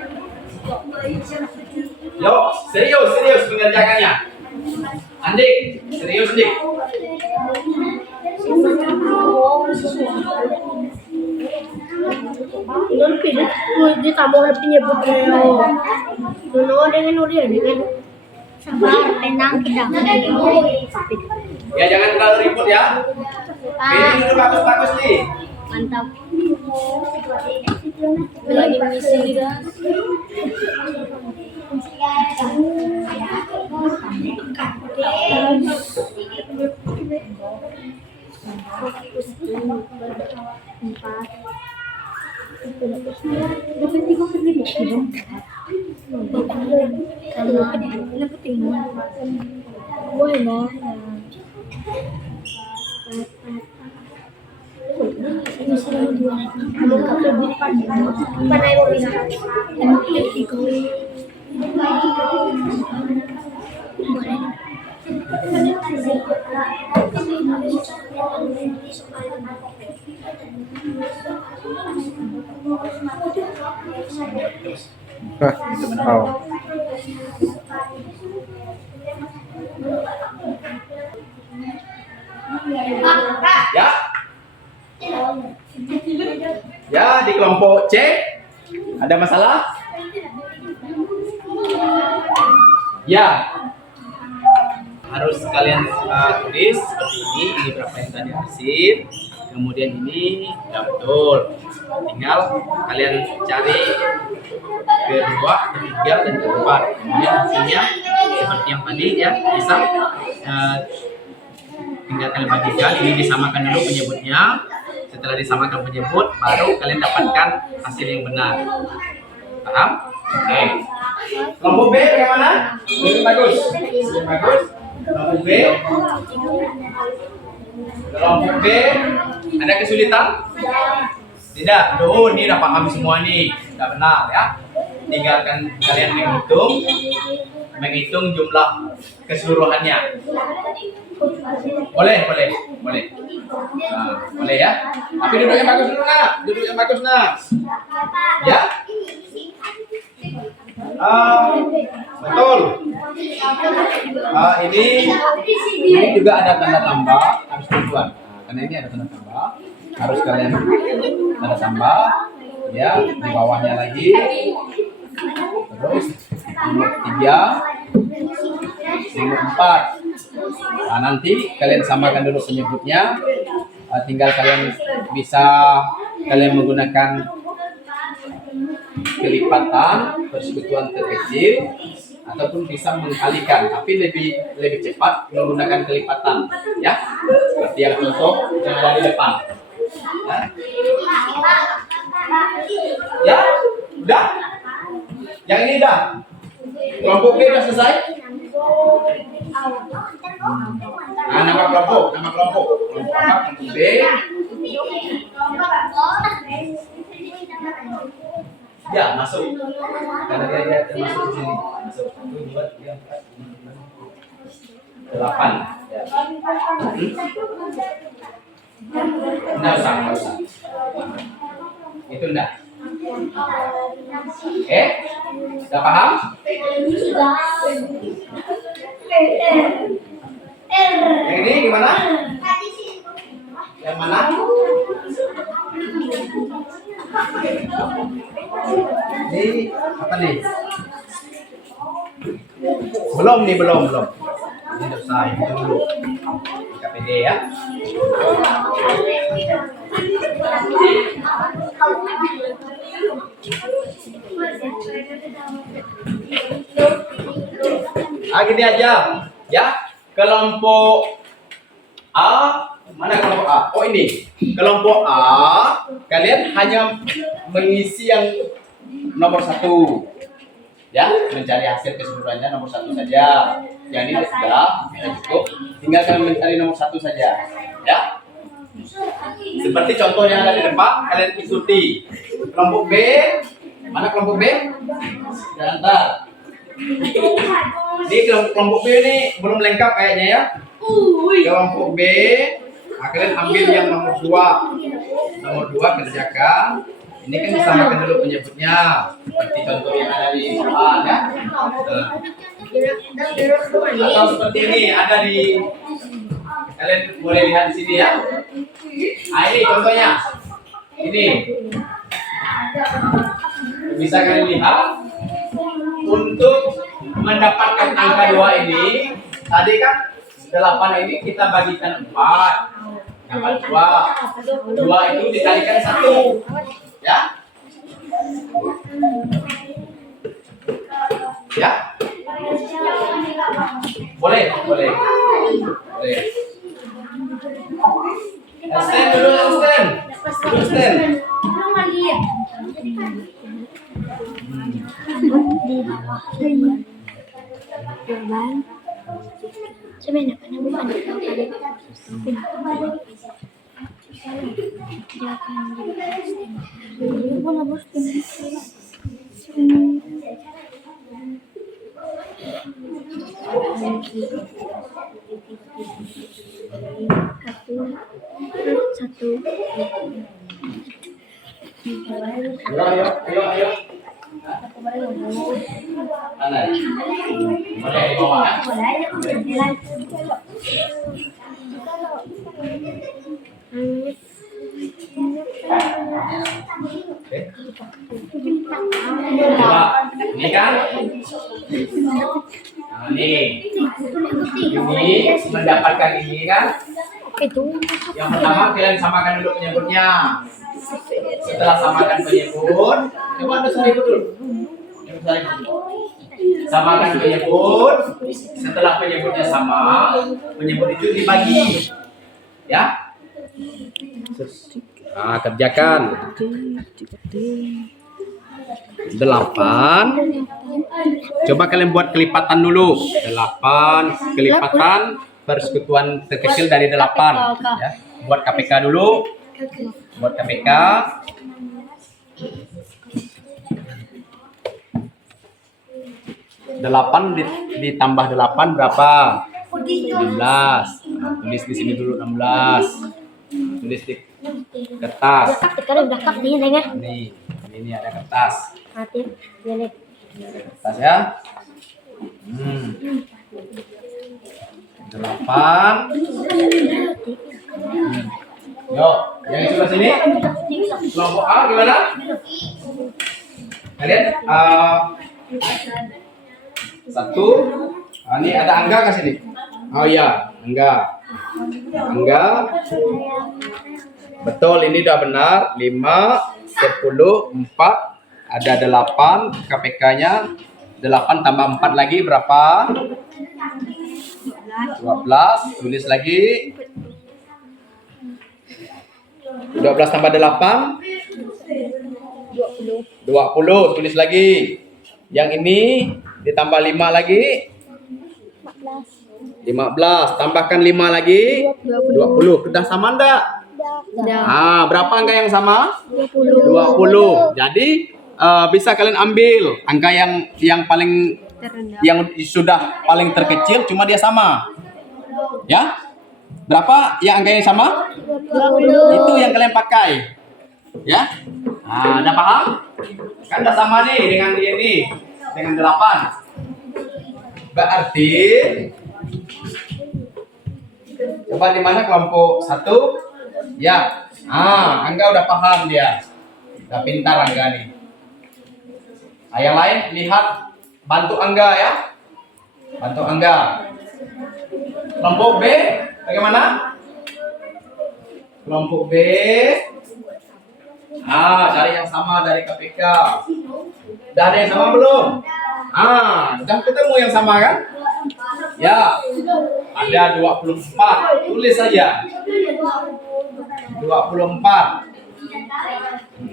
Yo, serius mengerjakannya. Andik, serius Dik. Inon pilit di tamu lebih nyebut Nuno dengan Nuri dengan sabar tenang kita. Ya jangan terlalu ribut ya. Ini dulu bagus nih. Mantap. Lagi misi guys. Fokus 4. Dapat 30.000 dong. Sama ada ini penting. Boleh lah ya. Ini selalu dua. Kamu kapal bukan. Mana yang bisa? Emang tiga. Boleh. Oh. Ya. Ya, di kelompok C ada masalah? Ya. Harus kalian tulis seperti ini berapa yang tadi hasil. Kemudian ini ya betul. Tinggal kalian cari kedua, ketiga, dan keempat. Kemudian hasilnya seperti yang tadi ya, bisa tinggal kalian bagikan. Ini disamakan dulu penyebutnya. Setelah disamakan penyebut, baru kalian dapatkan hasil yang benar. Paham? Oke. Kelompok B bagaimana? Lebih bagus. Lebih bagus. Kelompok B. Kelompok B ada kesulitan? Tidak. Aduh, ini udah paham semua nih. Sudah benar ya. Tinggalkan kalian menghitung jumlah keseluruhannya. Boleh. Nah, boleh ya. Tapi duduk yang bagus dulu nak. Duduk yang bagus nak. Ya. Betul. Ini juga ada tanda tambah harus tujuan. Karena ini ada tanda tambah, harus kalian tanda tambah. Ya, di bawahnya lagi. Terus nomor 3, nomor 4. Nah, nanti kalian samakan dulu penyebutnya. Tinggal kalian bisa menggunakan kelipatan, persekutuan terkecil, ataupun bisa mengkalikan, tapi lebih cepat menggunakan kelipatan, ya. Seperti yang contoh yang ada di depan. Ya, udah. Yang ini udah. Kelompok B udah selesai. Nah, nama kelompok. Kelompok A, kelompok B. Ya, masuk. Karena dia termasuk di sini. Masuk 1, 2, 3, 4, 5, 6, 8. Ya. Nggak usah. Itu enggak. Sudah paham? Yang ini gimana? Yang mana? Ini apa nih? Belum. Ini udah selesai. Itu dulu. KPD ya. Gini aja, ya. Kelompok A, mana kelompok A? Oh ini, kelompok A. Kalian hanya mengisi yang nomor 1, ya. Mencari hasil keseluruhannya nomor 1 saja. Yang ini sudah cukup. Tinggal kalian mencari nomor 1 saja, ya. Seperti contoh yang ada di depan, kalian ikuti. Kelompok B, mana kelompok B? Sebentar. Ini kelompok B ini belum lengkap kayaknya ya. Kelompok B, kalian ambil yang nomor 2. Nomor 2 kerjakan. Ini kan disamakan dulu penyebutnya. Seperti contoh yang ada di depan ya. Atau seperti ini ada di, kalian boleh lihat di sini ya. Nah ini contohnya. Ini bisa kalian lihat. Untuk mendapatkan angka 2 ini, tadi kan 8 ini kita bagikan 4, dapat 2. 2 itu dikalikan 1, ya. Ya. Boleh. Stand dulu, stand. Sebenarnya kan bukan di satu. Ayo. Mana? Boleh di bawah. Coba, ini kan? Nah, ini mendapatkan ini kan? Itu Yang pertama kalian samakan dulu penyebutnya. Setelah samakan penyebut, coba ada penyebut dulu. Samakan penyebut. Setelah penyebutnya sama, penyebut itu dibagi. Ya? Nah, kerjakan. 8. Coba kalian buat kelipatan dulu. 8 kelipatan persekutuan terkecil dari 8. Ya. Buat KPK dulu. Buat KPK. 8 ditambah 8 berapa? 16. Nah, tulis di sini dulu 16. Tulis di kertas. Sekarang udah kak nih nengah. Ini ada kertas. Hati, ini. Kertas ya. 8. Yo, yang sebelah sini. Kelompok A gimana? Kalian 1. Ini ada Angga ke sini. Oh iya, Angga. Betul, ini udah benar. 5, 10, 4, ada 8. KPK-nya 8 tambah 4 lagi berapa? 12. Tulis lagi. 12 tambah 8 20. Tulis lagi. Yang ini ditambah 5 lagi 15. Tambahkan 5 lagi 20. Sudah sama enggak? Berapa angka yang sama? 20. Jadi bisa kalian ambil angka yang paling yang sudah paling terkecil, cuma dia sama. Ya? Berapa yang angka yang sama? 20. Itu yang kalian pakai. Ya? Nah, ada paham? Kan udah sama nih dengan ini, dengan 8. Berarti coba di mana kelompok 1? Ya. Angga udah paham dia. Udah pintar Angga nih. Yang lain lihat, bantu Angga ya. Bantu Angga. Kelompok B bagaimana? Kelompok B. Cari yang sama dari KPK. Udah ada yang sama belum? Udah ketemu yang sama kan? Ya. Ada 24. Tulis saja. 24.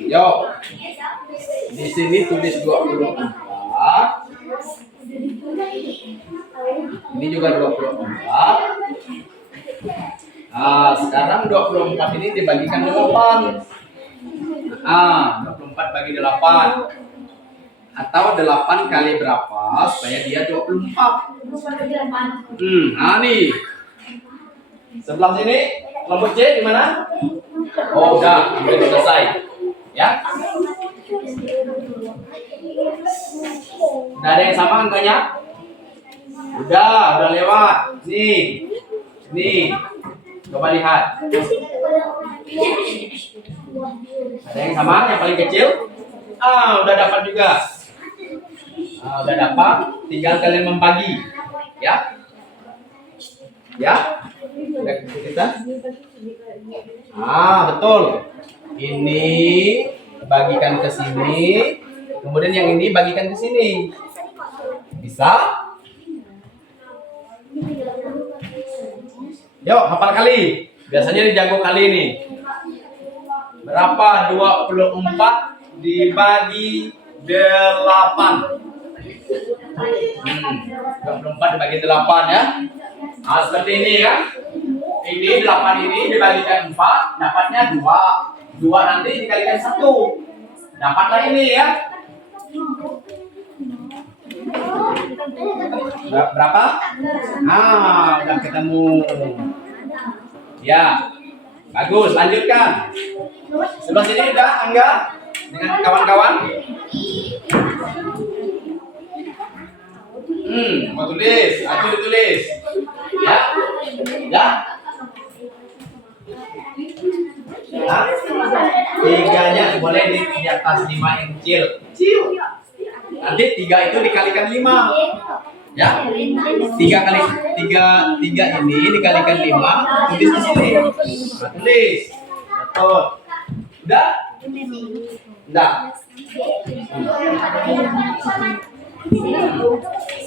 Yo. Di sini tulis 24. Ini juga 24. Sekarang 24 ini dibagikan 8. 24 bagi 8. Atau 8 kali berapa supaya dia 24. Nih. Sebelah sini kelompok C di mana? Oh, udah, hampir selesai. Ya. Udah ada yang sama angkanya? Udah lewat. Nih. Coba lihat. Ada yang sama, yang paling kecil? Udah dapat juga. Udah dapat, tinggal kalian membagi. Ya. Udah kita. Betul. Ini bagikan ke sini, kemudian yang ini bagikan ke sini. Bisa? Yuk, hafal kali. Biasanya dijago kali ini. Berapa 24 dibagi 8? 24 dibagi 8 ya. Nah, seperti ini ya. Ini 8 ini dibagikan 4, dapatnya 2. 2 nanti dikalikan 1. Dapatlah ini ya. Berapa? Ah, udah ketemu. Ya. Bagus, lanjutkan. Sebelah sini udah Angga dengan kawan-kawan. Mau tulis, aku ditulis. Ya. Ya. Nah, 3-nya boleh di atas 5 yang kecil. Nanti 3 itu dikalikan 5. Ya. 3 kali 3 ini dikalikan 5, tulis di sini. Nah, tulis. Betul. Udah? Udah.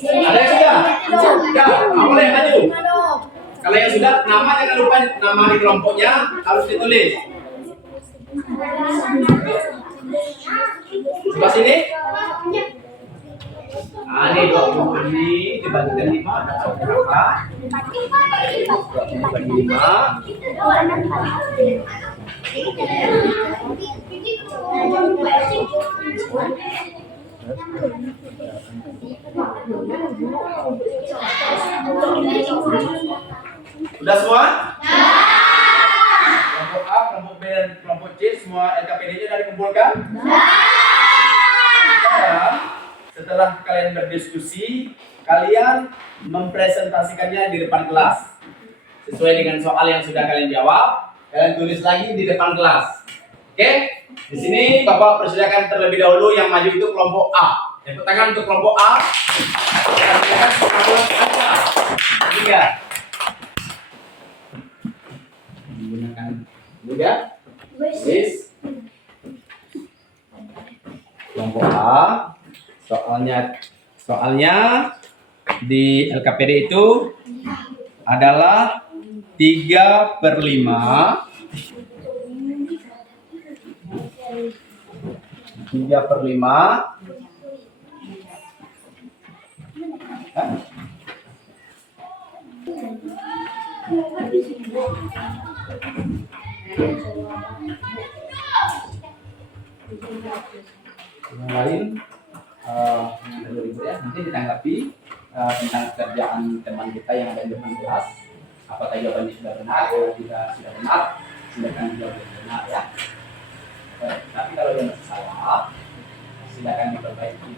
Ada yang sudah? Sudah. Boleh maju. Kalau yang sudah, nama jangan lupa nama di kelompoknya harus ditulis. Sebelah sini. Nah, ini 20 ini dibagikan 5 dapat berapa? 25. Udah semua? Kelompok A, kelompok B, dan kelompok C semua LKPD-nya sudah dikumpulkan? Setelah kalian berdiskusi, kalian mempresentasikannya di depan kelas. Sesuai dengan soal yang sudah kalian jawab, kalian tulis lagi di depan kelas. Oke? Di sini Bapak persilakan terlebih dahulu yang maju itu kelompok A. Tepuk tangan untuk kelompok A. Silakan Anda. 3. Menggunakan juga. Yes. Kelompok A. Soalnya di LKPD itu adalah 3/5. 3/5. Yang lain nanti ditanggapi tentang kerjaan teman kita yang ada di depan kelas. Apakah jawabannya sudah benar? Kalau tidak sudah benar, silakan dijawab dengan benar ya. Tapi kalau yang masih salah, silakan diperbaiki.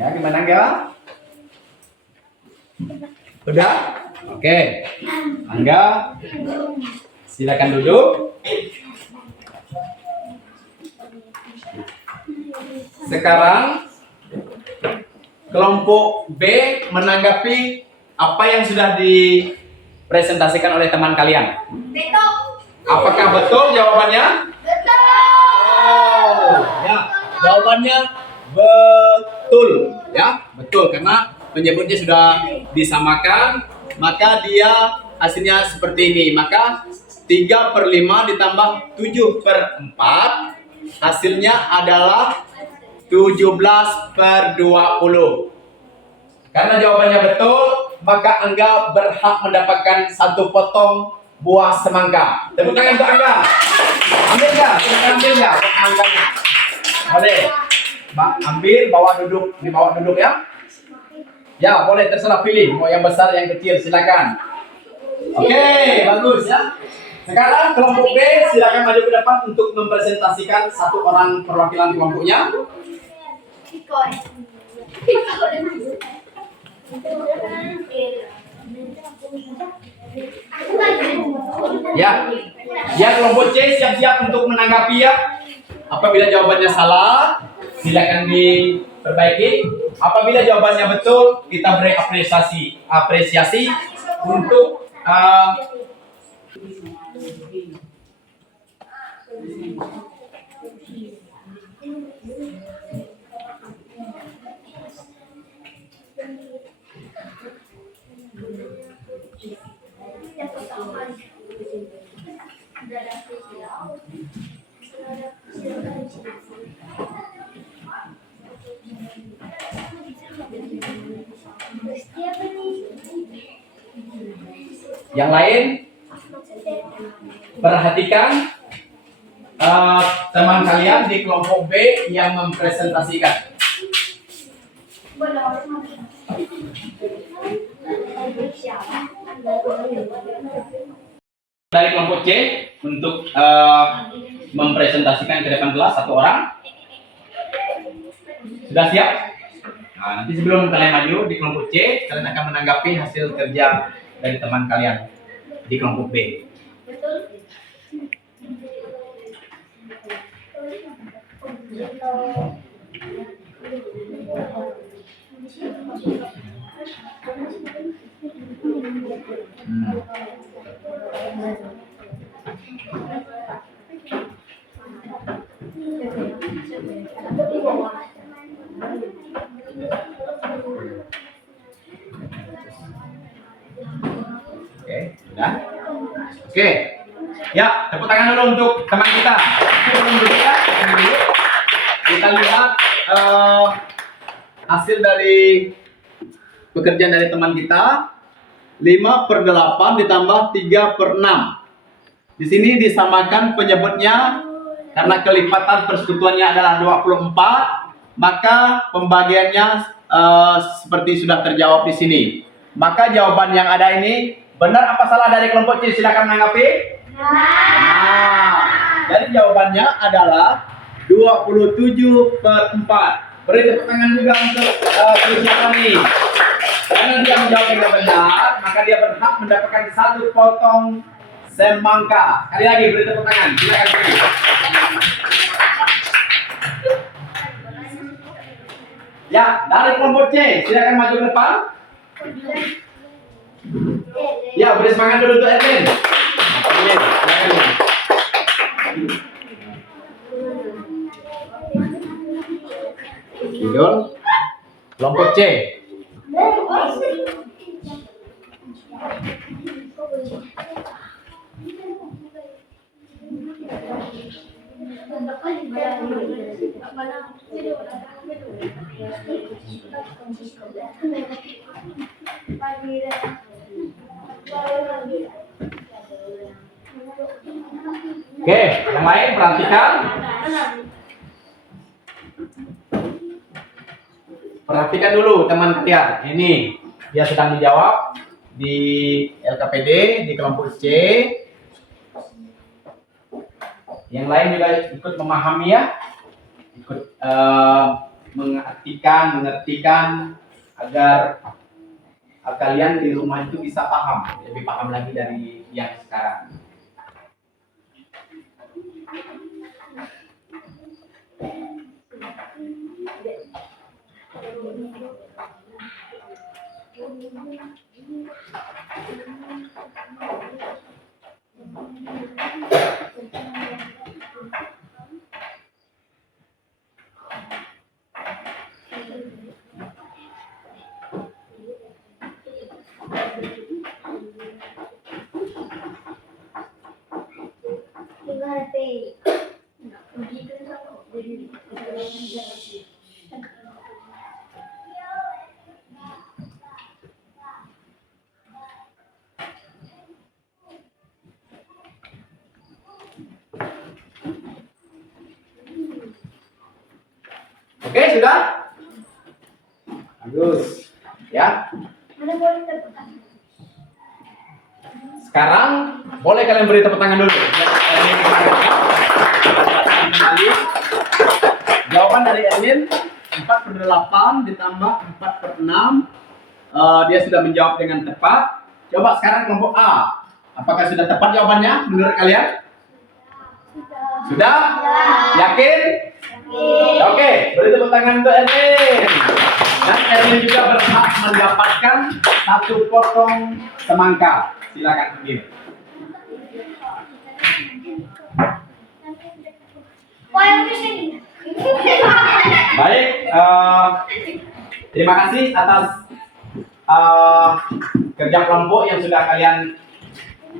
Ya, gimana Angga? Udah? Oke. Angga, silakan duduk. Sekarang kelompok B menanggapi apa yang sudah dipresentasikan oleh teman kalian. Betul. Apakah betul jawabannya? Betul. Ya, jawabannya betul. Ya, betul karena penyebutnya sudah disamakan, maka dia hasilnya seperti ini. Maka 3/5 ditambah 7/4 hasilnya adalah 17/20. Karena jawabannya betul, maka Angga berhak mendapatkan 1 potong buah semangka. Tepuk tangan untuk Angga. Ambil nggak? Ambil nggak? Semangganya. Boleh. Ambil, bawa duduk, dibawa duduk ya. Ya, boleh terserah pilih mau yang besar yang kecil silakan. Oke, bagus ya. Sekarang kelompok B silakan maju ke depan untuk mempresentasikan 1 orang perwakilan kelompoknya. Ya, kelompok C siap-siap untuk menanggapi ya. Apabila jawabannya salah, silakan diperbaiki. Apabila jawabannya betul, kita beri apresiasi untuk yang lain. Perhatikan teman kalian di kelompok B yang mempresentasikan. Dari kelompok C untuk mempresentasikan ke depan kelas satu orang. Sudah siap? Nah, nanti sebelum kalian maju di kelompok C, kalian akan menanggapi hasil kerja dari teman kalian di kelompok B. Oke, sudah. Oke, ya tepuk tangan dulu untuk teman kita. Sebelum dulu ya, kita lihat hasil dari pekerjaan dari teman kita. 5/8 ditambah 3/6. Di sini disamakan penyebutnya karena kelipatan persekutuannya adalah 24, maka pembagiannya seperti sudah terjawab di sini. Maka jawaban yang ada ini benar apa salah dari kelompok C? Silakan menanggapi. Nah, jadi jawabannya adalah 27/4. Beri tepuk tangan juga untuk persiapan ini. Karena dia menjawab dengan benar, maka dia berhak mendapatkan 1 potong semangka. Sekali lagi beri tepuk tangan. Silakan beri. Ya, dari kelompok C, silakan maju ke depan. Ya, beri semangat dulu untuk Erwin. Idol, kelompok C. Oke, yang lain perhatikan. Perhatikan dulu teman kalian. Ini dia sedang dijawab di LKPD di kelompok C. Yang lain juga ikut memahami ya, ikut mengertikan agar kalian di rumah itu bisa paham, lebih paham lagi dari yang sekarang. Oke, sudah? Bagus. Ya. Sekarang boleh kalian beri tepuk tangan dulu. Jawaban dari Erwin 4/8 ditambah 4/6. Dia sudah menjawab dengan tepat. Coba sekarang kelompok A. Apakah sudah tepat jawabannya menurut kalian? Sudah? Yakin? Oke, beri tepuk tangan untuk Erwin. Dan Erwin juga berhak mendapatkan 1 potong semangka. Silakan ambil. Baik, terima kasih atas kerja kelompok yang sudah kalian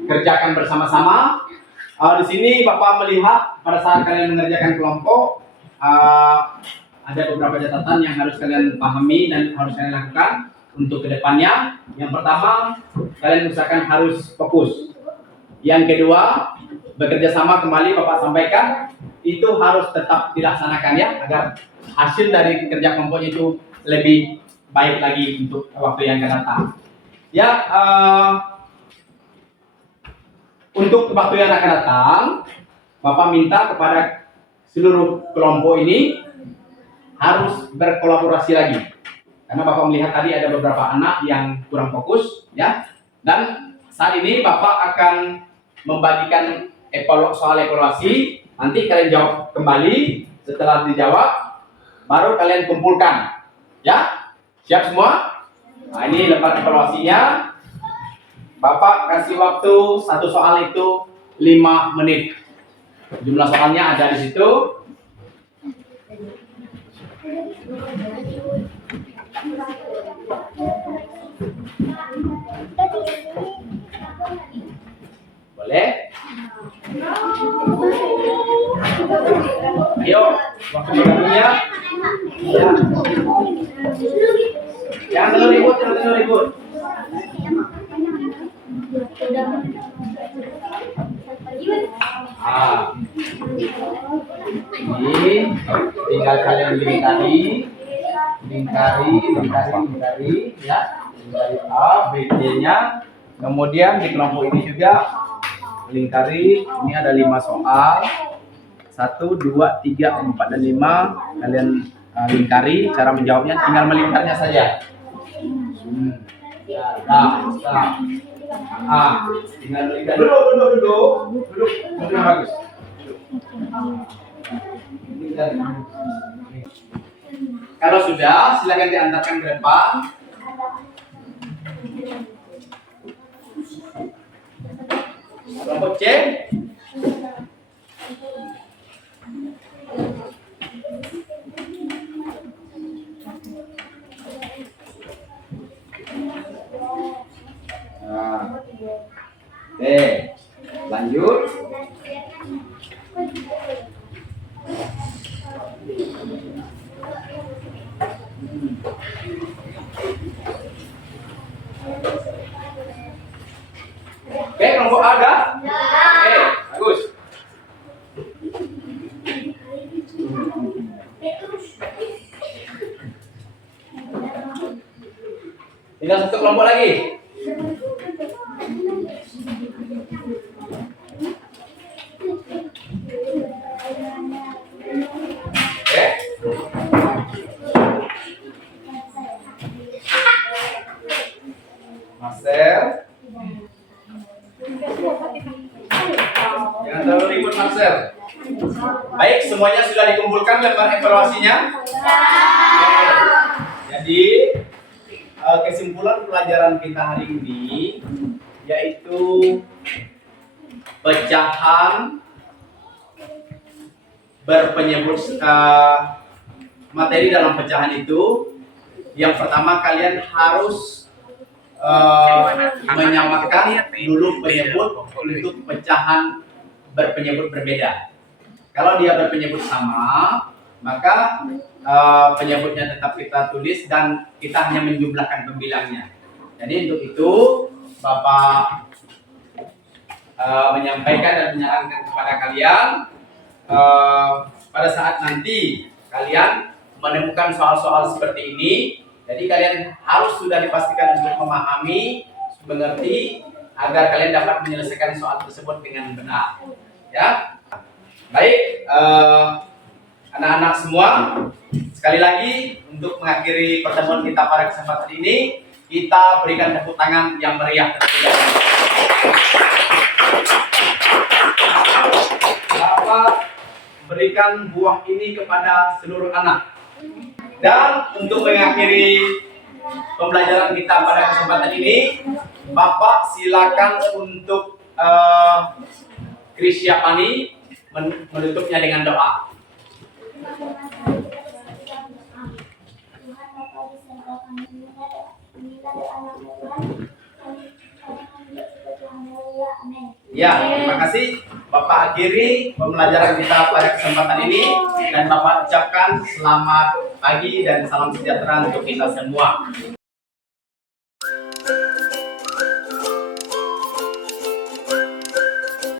kerjakan bersama-sama. Di sini Bapak melihat pada saat kalian mengerjakan kelompok ada beberapa catatan yang harus kalian pahami dan harus kalian lakukan untuk kedepannya. Yang pertama, kalian usahakan harus fokus. Yang kedua, bekerja sama kembali Bapak sampaikan itu harus tetap dilaksanakan ya, agar hasil dari kerja kelompoknya itu lebih baik lagi untuk waktu yang akan datang. Ya, untuk waktu yang akan datang, Bapak minta kepada seluruh kelompok ini harus berkolaborasi lagi. Karena Bapak melihat tadi ada beberapa anak yang kurang fokus, ya. Dan saat ini Bapak akan membagikan soal evaluasi. Nanti kalian jawab kembali. Setelah dijawab, baru kalian kumpulkan, ya. Siap semua? Nah, ini lembar evaluasinya. Bapak kasih waktu satu soal itu 5 menit. Jumlah soalnya ada di situ. Boleh? Ayo, waktu bergabungnya. Ya. Jangan terlalu ribut, jangan terlalu ribut. Ini tinggal kalian lingkari, ya. Lingkari A, B, C-nya. Kemudian di kelompok ini juga lingkari. Ini ada 5 soal. 1, 2, 3, 4, dan 5. Kalian lingkari. Cara menjawabnya tinggal melingkarnya saja. Tinggal melingkar. Duduk. Bagus. Kalau sudah, silakan diantarkan ke depan. Kelompok C. Oke, lanjut. Oke, kelompok A ada? Oke, bagus. Tinggal 1 kelompok lagi. Oke. Marcel. Jangan terlalu ribut, Marcel. Baik, semuanya sudah dikumpulkan lembar evaluasinya? Oke. Jadi kesimpulan pelajaran kita hari ini yaitu pecahan berpenyebut materi dalam pecahan itu. Yang pertama, kalian harus menyamakan dulu penyebut untuk pecahan berpenyebut berbeda. Kalau dia berpenyebut sama, maka penyebutnya tetap kita tulis dan kita hanya menjumlahkan pembilangnya. Jadi untuk itu Bapak menyampaikan dan menyarankan kepada kalian pada saat nanti kalian menemukan soal-soal seperti ini, jadi kalian harus sudah dipastikan untuk memahami, mengerti, agar kalian dapat menyelesaikan soal tersebut dengan benar. Ya, baik, anak-anak semua, sekali lagi untuk mengakhiri pertemuan kita pada kesempatan ini, kita berikan tepuk tangan yang meriah terlebih dahulu. Bapak berikan buah ini kepada seluruh anak. Dan untuk mengakhiri pembelajaran kita pada kesempatan ini, Bapak silakan untuk Krisya Pani menutupnya dengan doa. Ya, terima kasih. Bapak akhiri pembelajaran kita pada kesempatan ini dan Bapak ucapkan selamat pagi dan salam sejahtera untuk kita semua.